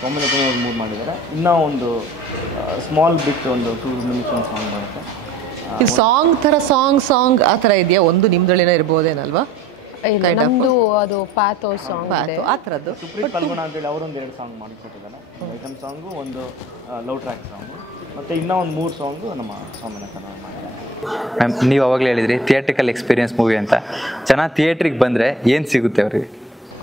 ಸ್ವಾಮಿನಾಥನ್ ಅವ್ರು 3 ಮಾಡಿದ್ದಾರೆ. ಇನ್ನೂ ಒಂದು ಸ್ಮಾಲ್ ಬಿಟ್ ಒಂದು 2 minutes ಒಂದು ಸಾಂಗ್ ಬರುತ್ತೆ. ಇದು ಸಾಂಗ್ ಥರ ಸಾಂಗ್ ಆ ಥರ ಇದೆಯಾ? ಒಂದು ನಿಮ್ದೊಳೇನೋ ಇರ್ಬೋದೇನಲ್ವಾ? ನಮ್ದು ಅದು ಪ್ಯಾಥೋ ಸಾಂಗ್ ಆ ಥರದ್ದು. ಸುಪ್ರೀತ್ ಪಲ್ಗುಣ ಅಂತೇಳಿ ಅವರೊಂದು 2 ಸಾಂಗ್ ಮಾಡಿಕೊಟ್ಟಿದ್ದಾರೆ. ಐಟಮ್ ಸಾಂಗು, ಒಂದು ಲವ್ ಟ್ರ್ಯಾಕ್ ಸಾಂಗು, ಮತ್ತು ಇನ್ನೂ ಒಂದು 3 ಸಾಂಗು ನಮ್ಮ ಸ್ವಾಮಿನಾಥನ್ ಅವರು ಮಾಡಿದ್ದಾರೆ. ಮ್ಯಾಮ್, ನೀವು ಅವಾಗಲೇ ಹೇಳಿದ್ರಿ ಥಿಯೇಟ್ರಿಕಲ್ ಎಕ್ಸ್ಪೀರಿಯನ್ಸ್ ಮೂವಿ ಅಂತ. ಜನ ಥಿಯೇಟ್ರಿಗೆ ಬಂದರೆ ಏನು ಸಿಗುತ್ತೆ ಅವ್ರಿಗೆ?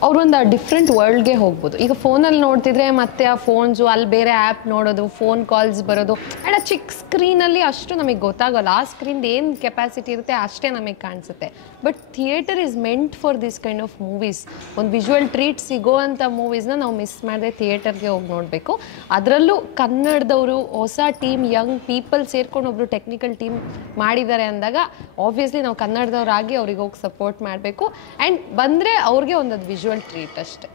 ಅವ್ರೊಂದು ಡಿಫ್ರೆಂಟ್ ವರ್ಲ್ಡ್ಗೆ ಹೋಗ್ಬೋದು. ಈಗ ಫೋನಲ್ಲಿ ನೋಡ್ತಿದ್ರೆ ಮತ್ತೆ ಆ ಫೋನ್ಸು, ಅಲ್ಲಿ ಬೇರೆ ಆ್ಯಪ್ ನೋಡೋದು, ಫೋನ್ ಕಾಲ್ಸ್ ಬರೋದು, ಆ್ಯಂಡ್ ಆ ಚಿಕ್ಕ ಸ್ಕ್ರೀನಲ್ಲಿ ಅಷ್ಟು ನಮಗೆ ಗೊತ್ತಾಗೋಲ್ಲ. ಆ ಸ್ಕ್ರೀನ್ದು ಏನು ಕೆಪಾಸಿಟಿ ಇರುತ್ತೆ ಅಷ್ಟೇ ನಮಗೆ ಕಾಣಿಸುತ್ತೆ. But theatre is meant for this kind of movies. ಒಂದು ವಿಜುವಲ್ ಟ್ರೀಟ್ ಸಿಗೋ ಅಂಥ ಮೂವೀಸ್ನ ನಾವು ಮಿಸ್ ಮಾಡದೆ ಥಿಯೇಟರ್ಗೆ ಹೋಗಿ ನೋಡಬೇಕು. ಅದರಲ್ಲೂ ಕನ್ನಡದವರು ಹೊಸ ಟೀಮ್, ಯಂಗ್ ಪೀಪಲ್ ಸೇರ್ಕೊಂಡು ಒಬ್ಬರು ಟೆಕ್ನಿಕಲ್ ಟೀಮ್ ಮಾಡಿದ್ದಾರೆ ಅಂದಾಗ ಆಬ್ವಿಯಸ್ಲಿ ನಾವು ಕನ್ನಡದವರಾಗಿ ಅವ್ರಿಗೆ ಹೋಗಿ ಸಪೋರ್ಟ್ ಮಾಡಬೇಕು. ಆ್ಯಂಡ್ ಬಂದರೆ ಅವ್ರಿಗೆ ಒಂದದು ವಿಜುವಲ್ ಟ್ರೀಟ್ ಅಷ್ಟೇ.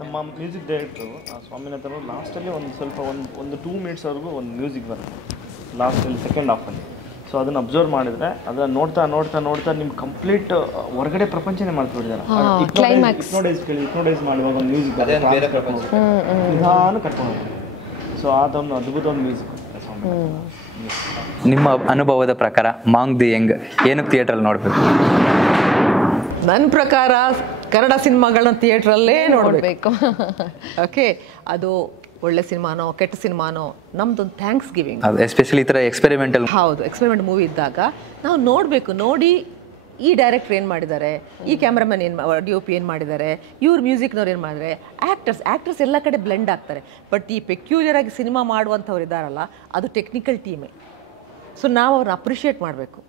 ನಮ್ಮ ಮ್ಯೂಸಿಕ್ ಡೈರೆಕ್ಟ್ರು ಸ್ವಾಮಿನಾಥನ್ ಅವರು ಲಾಸ್ಟಲ್ಲಿ ಒಂದು ಸ್ವಲ್ಪ ಒಂದು 2 minutesವರೆಗೂ ಒಂದು ಮ್ಯೂಸಿಕ್ ಬರುತ್ತೆ ಲಾಸ್ಟಲ್ಲಿ, ಸೆಕೆಂಡ್ ಹಾಫಲ್ಲಿ. ಸೊ ಅದನ್ನು ಅಬ್ಸರ್ವ್ ಮಾಡಿದರೆ, ಅದನ್ನು ನೋಡ್ತಾ ನಿಮ್ಮ ಕಂಪ್ಲೀಟ್ ಹೊರಗಡೆ ಪ್ರಪಂಚನೇ ಮಾಡ್ತಿದ್ದಾರೆ. ಇಕ್ನೋಡೈಸ್ ಮಾಡುವಾಗ ಒಂದು ಮ್ಯೂಸಿಕ್ ನಿಧಾನ ಕಟ್ಕೊಂಡು ಹೋಗ್ತಾರೆ. ಸೊ ಅದೊಂದು ಅದ್ಭುತವಾದ ಮ್ಯೂಸಿಕ್. ನಿಮ್ಮ ಅನುಭವದ ಪ್ರಕಾರ ಮಾಂಗ್ ದಿ ಯಂಗ್ ಏನಕ್ಕೆ ಥಿಯೇಟ್ರಲ್ಲಿ ನೋಡಬೇಕು? ನನ್ನ ಪ್ರಕಾರ ಕನ್ನಡ ಸಿನಿಮಾಗಳನ್ನ ಥಿಯೇಟ್ರಲ್ಲೇ ನೋಡಬೇಕು. ಓಕೆ, ಅದು ಒಳ್ಳೆ ಸಿನಿಮಾನೋ ಕೆಟ್ಟ ಸಿನಿಮಾನೋ, ನಮ್ದೊಂದು ಥ್ಯಾಂಕ್ಸ್ ಗಿವಿಂಗ್, ಎಸ್ಪೆಷಲಿ ಈ ಥರ ಎಕ್ಸ್ಪೆರಿಮೆಂಟಲ್, ಹೌದು, ಎಕ್ಸ್ಪೆರಿಮೆಂಟ್ ಮೂವಿ ಇದ್ದಾಗ ನಾವು ನೋಡಬೇಕು. ನೋಡಿ ಈ ಡೈರೆಕ್ಟ್ರ್ ಏನು ಮಾಡಿದ್ದಾರೆ, ಈ ಕ್ಯಾಮ್ರಾಮನ್ ಏನು DOP ಏನು ಮಾಡಿದ್ದಾರೆ, ಇವ್ರು ಮ್ಯೂಸಿಕ್ನವ್ರು ಏನು ಮಾಡಿದ್ದಾರೆ, ಆ್ಯಕ್ಟರ್ಸ್ ಎಲ್ಲ ಕಡೆ ಬ್ಲೆಂಡ್ ಆಗ್ತಾರೆ. ಬಟ್ ಈ ಪೆಕ್ಯುಲರ್ ಆಗಿ ಸಿನಿಮಾ ಮಾಡುವಂಥವ್ರು ಇದ್ದಾರಲ್ಲ, ಅದು ಟೆಕ್ನಿಕಲ್ ಟೀಮೇ. ಸೊ ನಾವು ಅವ್ರನ್ನ ಅಪ್ರಿಷಿಯೇಟ್ ಮಾಡಬೇಕು.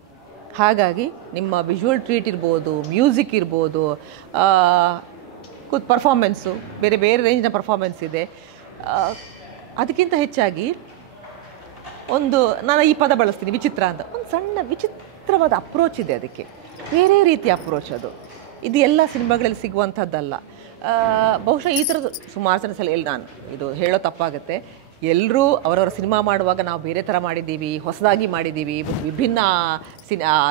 ಹಾಗಾಗಿ ನಿಮ್ಮ ವಿಜುವಲ್ ಟ್ರೀಟ್ ಇರ್ಬೋದು, ಮ್ಯೂಸಿಕ್ ಇರ್ಬೋದು, ಪರ್ಫಾರ್ಮೆನ್ಸು, ಬೇರೆ ಬೇರೆ ರೇಂಜ್ನ ಪರ್ಫಾರ್ಮೆನ್ಸ್ ಇದೆ. ಅದಕ್ಕಿಂತ ಹೆಚ್ಚಾಗಿ ನಾನು ಈ ಪದ ಬಳಸ್ತೀನಿ, ವಿಚಿತ್ರ ಅಂತ. ಒಂದು ಸಣ್ಣ ವಿಚಿತ್ರವಾದ ಅಪ್ರೋಚ್ ಇದೆ ಅದಕ್ಕೆ, ಬೇರೆ ರೀತಿಯ ಅಪ್ರೋಚ್ ಅದು. ಇದು ಎಲ್ಲ ಸಿನಿಮಾಗಳಲ್ಲಿ ಸಿಗುವಂಥದ್ದಲ್ಲ. ಬಹುಶಃ ಈ ಥರದ್ದು ಸುಮಾರು ಸಲ ನಾನು ಇದು ಹೇಳೋ ತಪ್ಪಾಗುತ್ತೆ. ಎಲ್ಲರೂ ಅವರವರ ಸಿನಿಮಾ ಮಾಡುವಾಗ ನಾವು ಬೇರೆ ಥರ ಮಾಡಿದ್ದೀವಿ, ಹೊಸದಾಗಿ ಮಾಡಿದ್ದೀವಿ, ವಿಭಿನ್ನ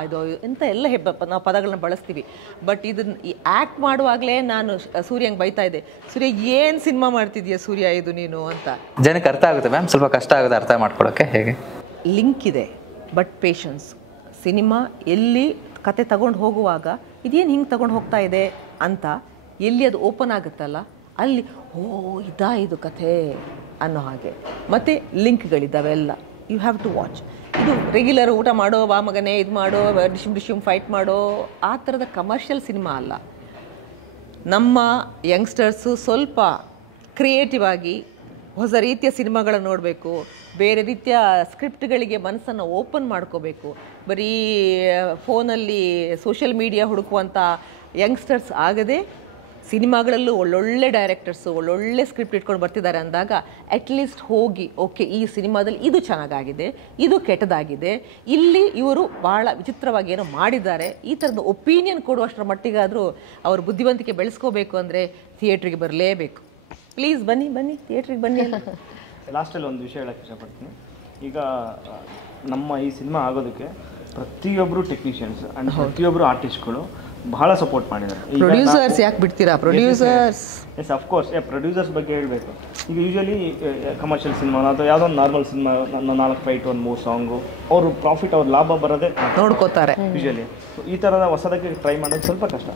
ಇದು ಎಂತ ಎಲ್ಲ ನಾವು ಪದಗಳನ್ನ ಬಳಸ್ತೀವಿ. ಬಟ್ ಇದನ್ನು ಈ ಆ್ಯಕ್ಟ್ ಮಾಡುವಾಗಲೇ ನಾನು ಸೂರ್ಯಂಗೆ ಬೈತಾ ಇದ್ದೆ, ಸೂರ್ಯ ಏನು ಸಿನಿಮಾ ಮಾಡ್ತಿದ್ಯಾ ಸೂರ್ಯ ಇದು ನೀನು ಅಂತ. ಜನಕ್ಕೆ ಅರ್ಥ ಆಗುತ್ತೆ ಮ್ಯಾಮ್, ಸ್ವಲ್ಪ ಕಷ್ಟ ಆಗುತ್ತೆ ಅರ್ಥ ಮಾಡ್ಕೊಳ್ಳೋಕ್ಕೆ. ಹೇಗೆ ಲಿಂಕ್ ಇದೆ, ಬಟ್ ಪೇಷನ್ಸ್. ಸಿನಿಮಾ ಎಲ್ಲಿ ಕತೆ ತಗೊಂಡು ಹೋಗುವಾಗ ಇದೇನು ಹಿಂಗೆ ತಗೊಂಡು ಹೋಗ್ತಾ ಇದೆ ಅಂತ ಎಲ್ಲಿ ಅದು ಓಪನ್ ಆಗುತ್ತಲ್ಲ, ಅಲ್ಲಿ ಇದಾ ಇದು ಕಥೆ ಅನ್ನೋ ಹಾಗೆ. ಮತ್ತು ಲಿಂಕ್ಗಳಿದ್ದಾವೆ ಎಲ್ಲ. You have to watch. ಇದು ರೆಗ್ಯುಲರ್ ಊಟ ಮಾಡೋ, ಬಾ ಮಗನೇ ಇದು ಮಾಡೋ, ಡಿಶಿಮ್ ಫೈಟ್ ಮಾಡೋ ಆ ಥರದ ಕಮರ್ಷಿಯಲ್ ಸಿನಿಮಾ ಅಲ್ಲ. ನಮ್ಮ ಯಂಗ್ಸ್ಟರ್ಸು ಸ್ವಲ್ಪ ಕ್ರಿಯೇಟಿವ್ ಆಗಿ ಹೊಸ ರೀತಿಯ ಸಿನಿಮಾಗಳನ್ನು ನೋಡಬೇಕು, ಬೇರೆ ರೀತಿಯ ಸ್ಕ್ರಿಪ್ಟ್ಗಳಿಗೆ ಮನಸ್ಸನ್ನು ಓಪನ್ ಮಾಡ್ಕೋಬೇಕು. ಬರೀ ಫೋನಲ್ಲಿ ಸೋಷಿಯಲ್ ಮೀಡಿಯಾ ಹುಡುಕುವಂಥ ಯಂಗ್ಸ್ಟರ್ಸ್ ಆಗದೆ ಸಿನಿಮಾಗಳಲ್ಲೂ ಒಳ್ಳೊಳ್ಳೆ ಡೈರೆಕ್ಟರ್ಸು ಒಳ್ಳೊಳ್ಳೆ ಸ್ಕ್ರಿಪ್ಟ್ ಇಟ್ಕೊಂಡು ಬರ್ತಿದ್ದಾರೆ ಅಂದಾಗ ಅಟ್ಲೀಸ್ಟ್ ಹೋಗಿ ಓಕೆ ಈ ಸಿನಿಮಾದಲ್ಲಿ ಇದು ಚೆನ್ನಾಗಾಗಿದೆ, ಇದು ಕೆಟ್ಟದಾಗಿದೆ, ಇಲ್ಲಿ ಇವರು ಭಾಳ ವಿಚಿತ್ರವಾಗಿ ಏನೋ ಮಾಡಿದ್ದಾರೆ, ಈ ಥರದ ಒಪಿನಿಯನ್ ಕೊಡುವಷ್ಟರ ಮಟ್ಟಿಗಾದರೂ ಅವ್ರ ಬುದ್ಧಿವಂತಿಕೆ ಬೆಳೆಸ್ಕೋಬೇಕು ಅಂದರೆ ಥಿಯೇಟ್ರಿಗೆ ಬರಲೇಬೇಕು. ಪ್ಲೀಸ್ ಬನ್ನಿ ಥಿಯೇಟ್ರಿಗೆ ಬನ್ನಿ. ಲಾಸ್ಟಲ್ಲಿ ಒಂದು ವಿಷಯ ಹೇಳೋಕ್ಕೆ ಇಷ್ಟಪಡ್ತೀನಿ. ಈಗ ನಮ್ಮ ಈ ಸಿನಿಮಾ ಆಗೋದಕ್ಕೆ ಪ್ರತಿಯೊಬ್ಬರು ಟೆಕ್ನಿಷಿಯನ್ಸ್ ಆ್ಯಂಡ್ ಪ್ರತಿಯೊಬ್ಬರು ಆರ್ಟಿಸ್ಟ್ಗಳು ಬಹಳ ಸಪೋರ್ಟ್ ಮಾಡಿದ್ದಾರೆ. ಪ್ರೊಡ್ಯೂಸರ್ಸ್ ಯಾಕೆ ಬಿಡ್ತೀರಾ? Producers yes of course. ಪ್ರೊಡ್ಯೂಸರ್ಸ್ ಬಗ್ಗೆ ಹೇಳಬೇಕು. ಈಗ ಯೂಶಲಿ ಕಮರ್ಷಿಯಲ್ ಸಿನಿಮಾ ಅಥವಾ ಯಾವುದೋ ಒಂದು ನಾರ್ಮಲ್ ಸಿನಿಮಾ 4 ಫೈಟ್ 1 3 ಸಾಂಗು ಅವರು ಪ್ರಾಫಿಟ್ ಅವ್ರ ಲಾಭ ಬರೋದೇ ನೋಡ್ಕೋತಾರೆ ಯೂಶಲಿ. ಈ ಥರದ ಹೊಸದಕ್ಕೆ ಟ್ರೈ ಮಾಡೋದು ಸ್ವಲ್ಪ ಕಷ್ಟ,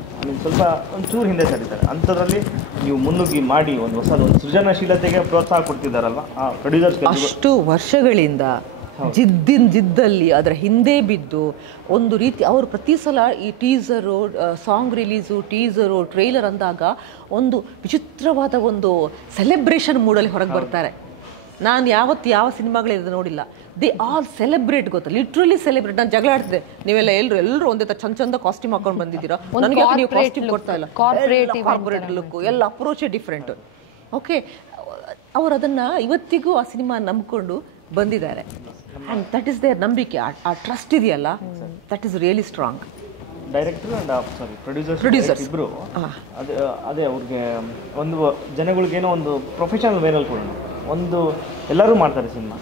ಸ್ವಲ್ಪ ಒಂಚೂರು ಹಿಂದೆ ಸರಿತಾರೆ. ಅಂಥದ್ರಲ್ಲಿ ನೀವು ಮುನ್ನುಗ್ಗಿ ಮಾಡಿ ಒಂದು ಒಂದು ಸೃಜನಶೀಲತೆಗೆ ಪ್ರೋತ್ಸಾಹ ಕೊಡ್ತಿದ್ದಾರಲ್ವ ಆ ಪ್ರೊಡ್ಯೂಸರ್ಸ್. ಅಷ್ಟು ವರ್ಷಗಳಿಂದ ಜಿದ್ದಲ್ಲಿ ಅದರ ಹಿಂದೆ ಬಿದ್ದು ಒಂದು ರೀತಿ ಅವರು ಪ್ರತಿ ಸಲ ಈ teaser, song release, teaser, trailer ಅಂದಾಗ ಒಂದು ವಿಚಿತ್ರವಾದ ಒಂದು ಸೆಲೆಬ್ರೇಷನ್ ಮೂಡಲ್ಲಿ ಹೊರಗೆ ಬರ್ತಾರೆ. ನಾನು ಯಾವ ಸಿನಿಮಾಗಳಿದೆ ನೋಡಿಲ್ಲ. ದೇ ಆಲ್ ಸೆಲೆಬ್ರೇಟ್, ಗೊತ್ತಾ, ಲಿಟ್ರಲಿ ಸೆಲೆಬ್ರೇಟ್. ನಾನು ಜಗಳ ಆಡ್ತಿದ್ದೆ, ನೀವೆಲ್ಲ ಎಲ್ಲರೂ ಒಂದೇ ಚಂದ ಕಾಸ್ಟ್ಯೂಮ್ ಹಾಕೊಂಡು ಬಂದಿದ್ದೀರಾ, ನನಗೆ ನೀವು ಕಾಸ್ಟ್ಯೂಮ್ ಕೊಡ್ತಾ ಇಲ್ಲ. ಕಾರ್ಪೊರೇಟ್ ಲುಕ್ ಎಲ್ಲ ಅಪ್ರೋಚೇ ಡಿಫ್ರೆಂಟ್. ಓಕೆ, ಅವರು ಅದನ್ನು ಇವತ್ತಿಗೂ ಆ ಸಿನಿಮಾ ನಂಬಿಕೊಂಡು ಬಂದಿದ್ದಾರೆ. ಆ್ಯಂಡ್ ದಟ್ ಈಸ್ ದೇರ್ ನಂಬಿಕೆ, ಆ ಟ್ರಸ್ಟ್ ಇದೆಯಲ್ಲ, that is really strong. Director and producers ಇಬ್ಬರು ಅದೇ ಅವ್ರಿಗೆ ಒಂದು ಜನಗಳಿಗೇನೋ ಒಂದು ಪ್ರೊಫೆಷನಲ್ ವೇನಲ್ಲಿ ಕೊಡೋಣ. ಒಂದು ಎಲ್ಲರೂ ಮಾಡ್ತಾರೆ ಸಿನಿಮಾ,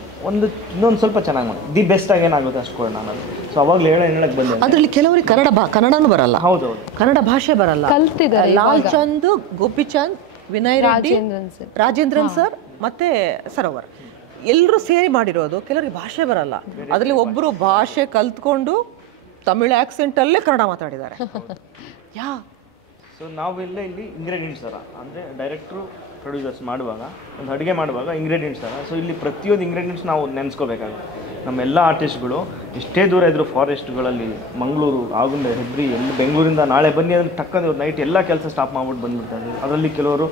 ಇನ್ನೊಂದು ಸ್ವಲ್ಪ ಚೆನ್ನಾಗಿ ಮಾಡಿ ದಿ ಬೆಸ್ಟ್ ಆಗಿ ಏನಾಗುತ್ತೆ ಅಷ್ಟು ಕೊಡೋಣ ಅನ್ನೋದು. ಸೊ ಅವಾಗಲೇ ಹೇಳಕ್ಕೆ ಬಂದೆ. ಅದರಲ್ಲಿ ಕೆಲವರಿಗೆ ಕನ್ನಡನೂ ಬರಲ್ಲ. ಹೌದೌದು, ಕನ್ನಡ ಭಾಷೆ ಬರಲ್ಲ. ಕಲ್ತಿದ್ದಾರೆ. ಲಾಲ್ ಚಂದ್, ಗೋಪಿಚಂದ್, ವಿನಯ್ ರೆಡ್ಡಿ, ರಾಜೇಂದ್ರನ್ ಸರ್ ಮತ್ತೆ ಸರೋವರ್ ಎಲ್ಲರೂ ಸೇರಿ ಮಾಡಿರೋದು. ಕೆಲವರಿಗೆ ಭಾಷೆ ಬರಲ್ಲ. ಅದರಲ್ಲಿ ಒಬ್ಬರು ಭಾಷೆ ಕಲ್ತ್ಕೊಂಡು ತಮಿಳು ಆಕ್ಸೆಂಟಲ್ಲೇ ಕನ್ನಡ ಮಾತಾಡಿದ್ದಾರೆ. ಸೊ ನಾವೆಲ್ಲ ಇಲ್ಲಿ ಇಂಗ್ರೀಡಿಯೆಂಟ್ಸ್ ಥರ ಅಂದರೆ ಡೈರೆಕ್ಟ್ರು ಪ್ರೊಡ್ಯೂಸರ್ಸ್ ಮಾಡುವಾಗ ಒಂದು ಅಡುಗೆ ಮಾಡುವಾಗ ಇಂಗ್ರೀಡಿಯೆಂಟ್ಸ್ ಥರ. ಸೊ ಇಲ್ಲಿ ಪ್ರತಿಯೊಂದು ಇಂಗ್ರೀಡಿಯೆಂಟ್ಸ್ ನಾವು ನೆನೆಸ್ಕೋಬೇಕಾಗುತ್ತೆ. ನಮ್ಮೆಲ್ಲ ಆರ್ಟಿಸ್ಟ್ಗಳು ಎಷ್ಟೇ ದೂರ ಇದ್ದರೂ ಫಾರೆಸ್ಟ್ಗಳಲ್ಲಿ ಮಂಗಳೂರು, ಆಗುಂಬೆ, ಹೆಬ್ರಿ, ಬೆಂಗಳೂರಿಂದ ನಾಳೆ ಬನ್ನಿ ಅಂದರೆ ಟಕ್ಕಂದು ನೈಟ್ ಎಲ್ಲ ಕೆಲಸ ಸ್ಟಾಪ್ ಮಾಡ್ಬಿಟ್ಟು ಬಂದುಬಿಡ್ತಾರೆ. ಅದರಲ್ಲಿ ಕೆಲವರು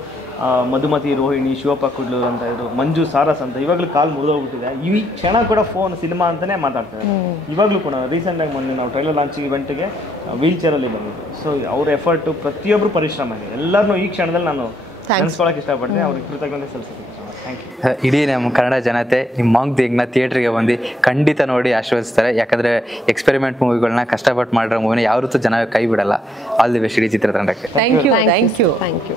ಮಧುಮತಿ, ರೋಹಿಣಿ, ಶಿವಪ್ಪ ಕುಡ್ಲೂರು ಅಂತ ಇದ್ರು, ಮಂಜು, ಸಾರಸ್ ಅಂತ ಇವಾಗಲೂ ಕಾಲು ಮುರಿದೋಗ್ಬಿಟ್ಟಿದೆ. ಈ ಕ್ಷಣ ಕೂಡ ಫೋನ್ ಸಿನಿಮಾ ಅಂತಲೇ ಮಾತಾಡ್ತಾರೆ ಇವಾಗಲೂ ಕೂಡ. ರೀಸೆಂಟಾಗಿ ಮೊನ್ನೆ ನಾವು ಟ್ರೈಲರ್ ಲಾಂಚಿಂಗ್ ಇವೆಂಟ್ಗೆ ವೀಲ್ ಚೇರಲ್ಲಿ ಬಂದಿದ್ದು. ಸೊ ಅವ್ರ ಎಫರ್ಟು ಪ್ರತಿಯೊಬ್ಬರು ಪರಿಶ್ರಮ ಇದೆ. ಎಲ್ಲರನ್ನೂ ಈ ಕ್ಷಣದಲ್ಲಿ ನಾನು ನೆನೆಸ್ಕೊಳ್ಳೋಕೆ ಇಷ್ಟಪಡ್ತೀನಿ. ಅವ್ರಿಗೆ ಕೃತಜ್ಞತೆ ಸಲ್ಲಿಸ್ತೀನಿ. Thank you. ಇಡೀ ನಮ್ಮ ಕನ್ನಡ ಜನತೆ ನಿಮ್ಮ ಮಾಂಗ್ ದೇಗ್ನ ಥಿಯೇಟ್ರಿಗೆ ಬಂದು ಖಂಡಿತ ನೋಡಿ ಆಶೀರ್ವದಿಸ್ತಾರೆ. ಯಾಕಂದರೆ ಎಕ್ಸ್ಪೆರಿಮೆಂಟ್ ಮೂವಿಗಳನ್ನ ಕಷ್ಟಪಟ್ಟು ಮಾಡಿರೋ ಮೂವಿನ ಯಾವತ್ತೂ ಜನ ಕೈ ಬಿಡಲ್ಲ. ಆಲ್ ದಿ ಬೆಸ್ಟ್ ಇಡೀ ಚಿತ್ರತಂಡಕ್ಕೆ. Thank you.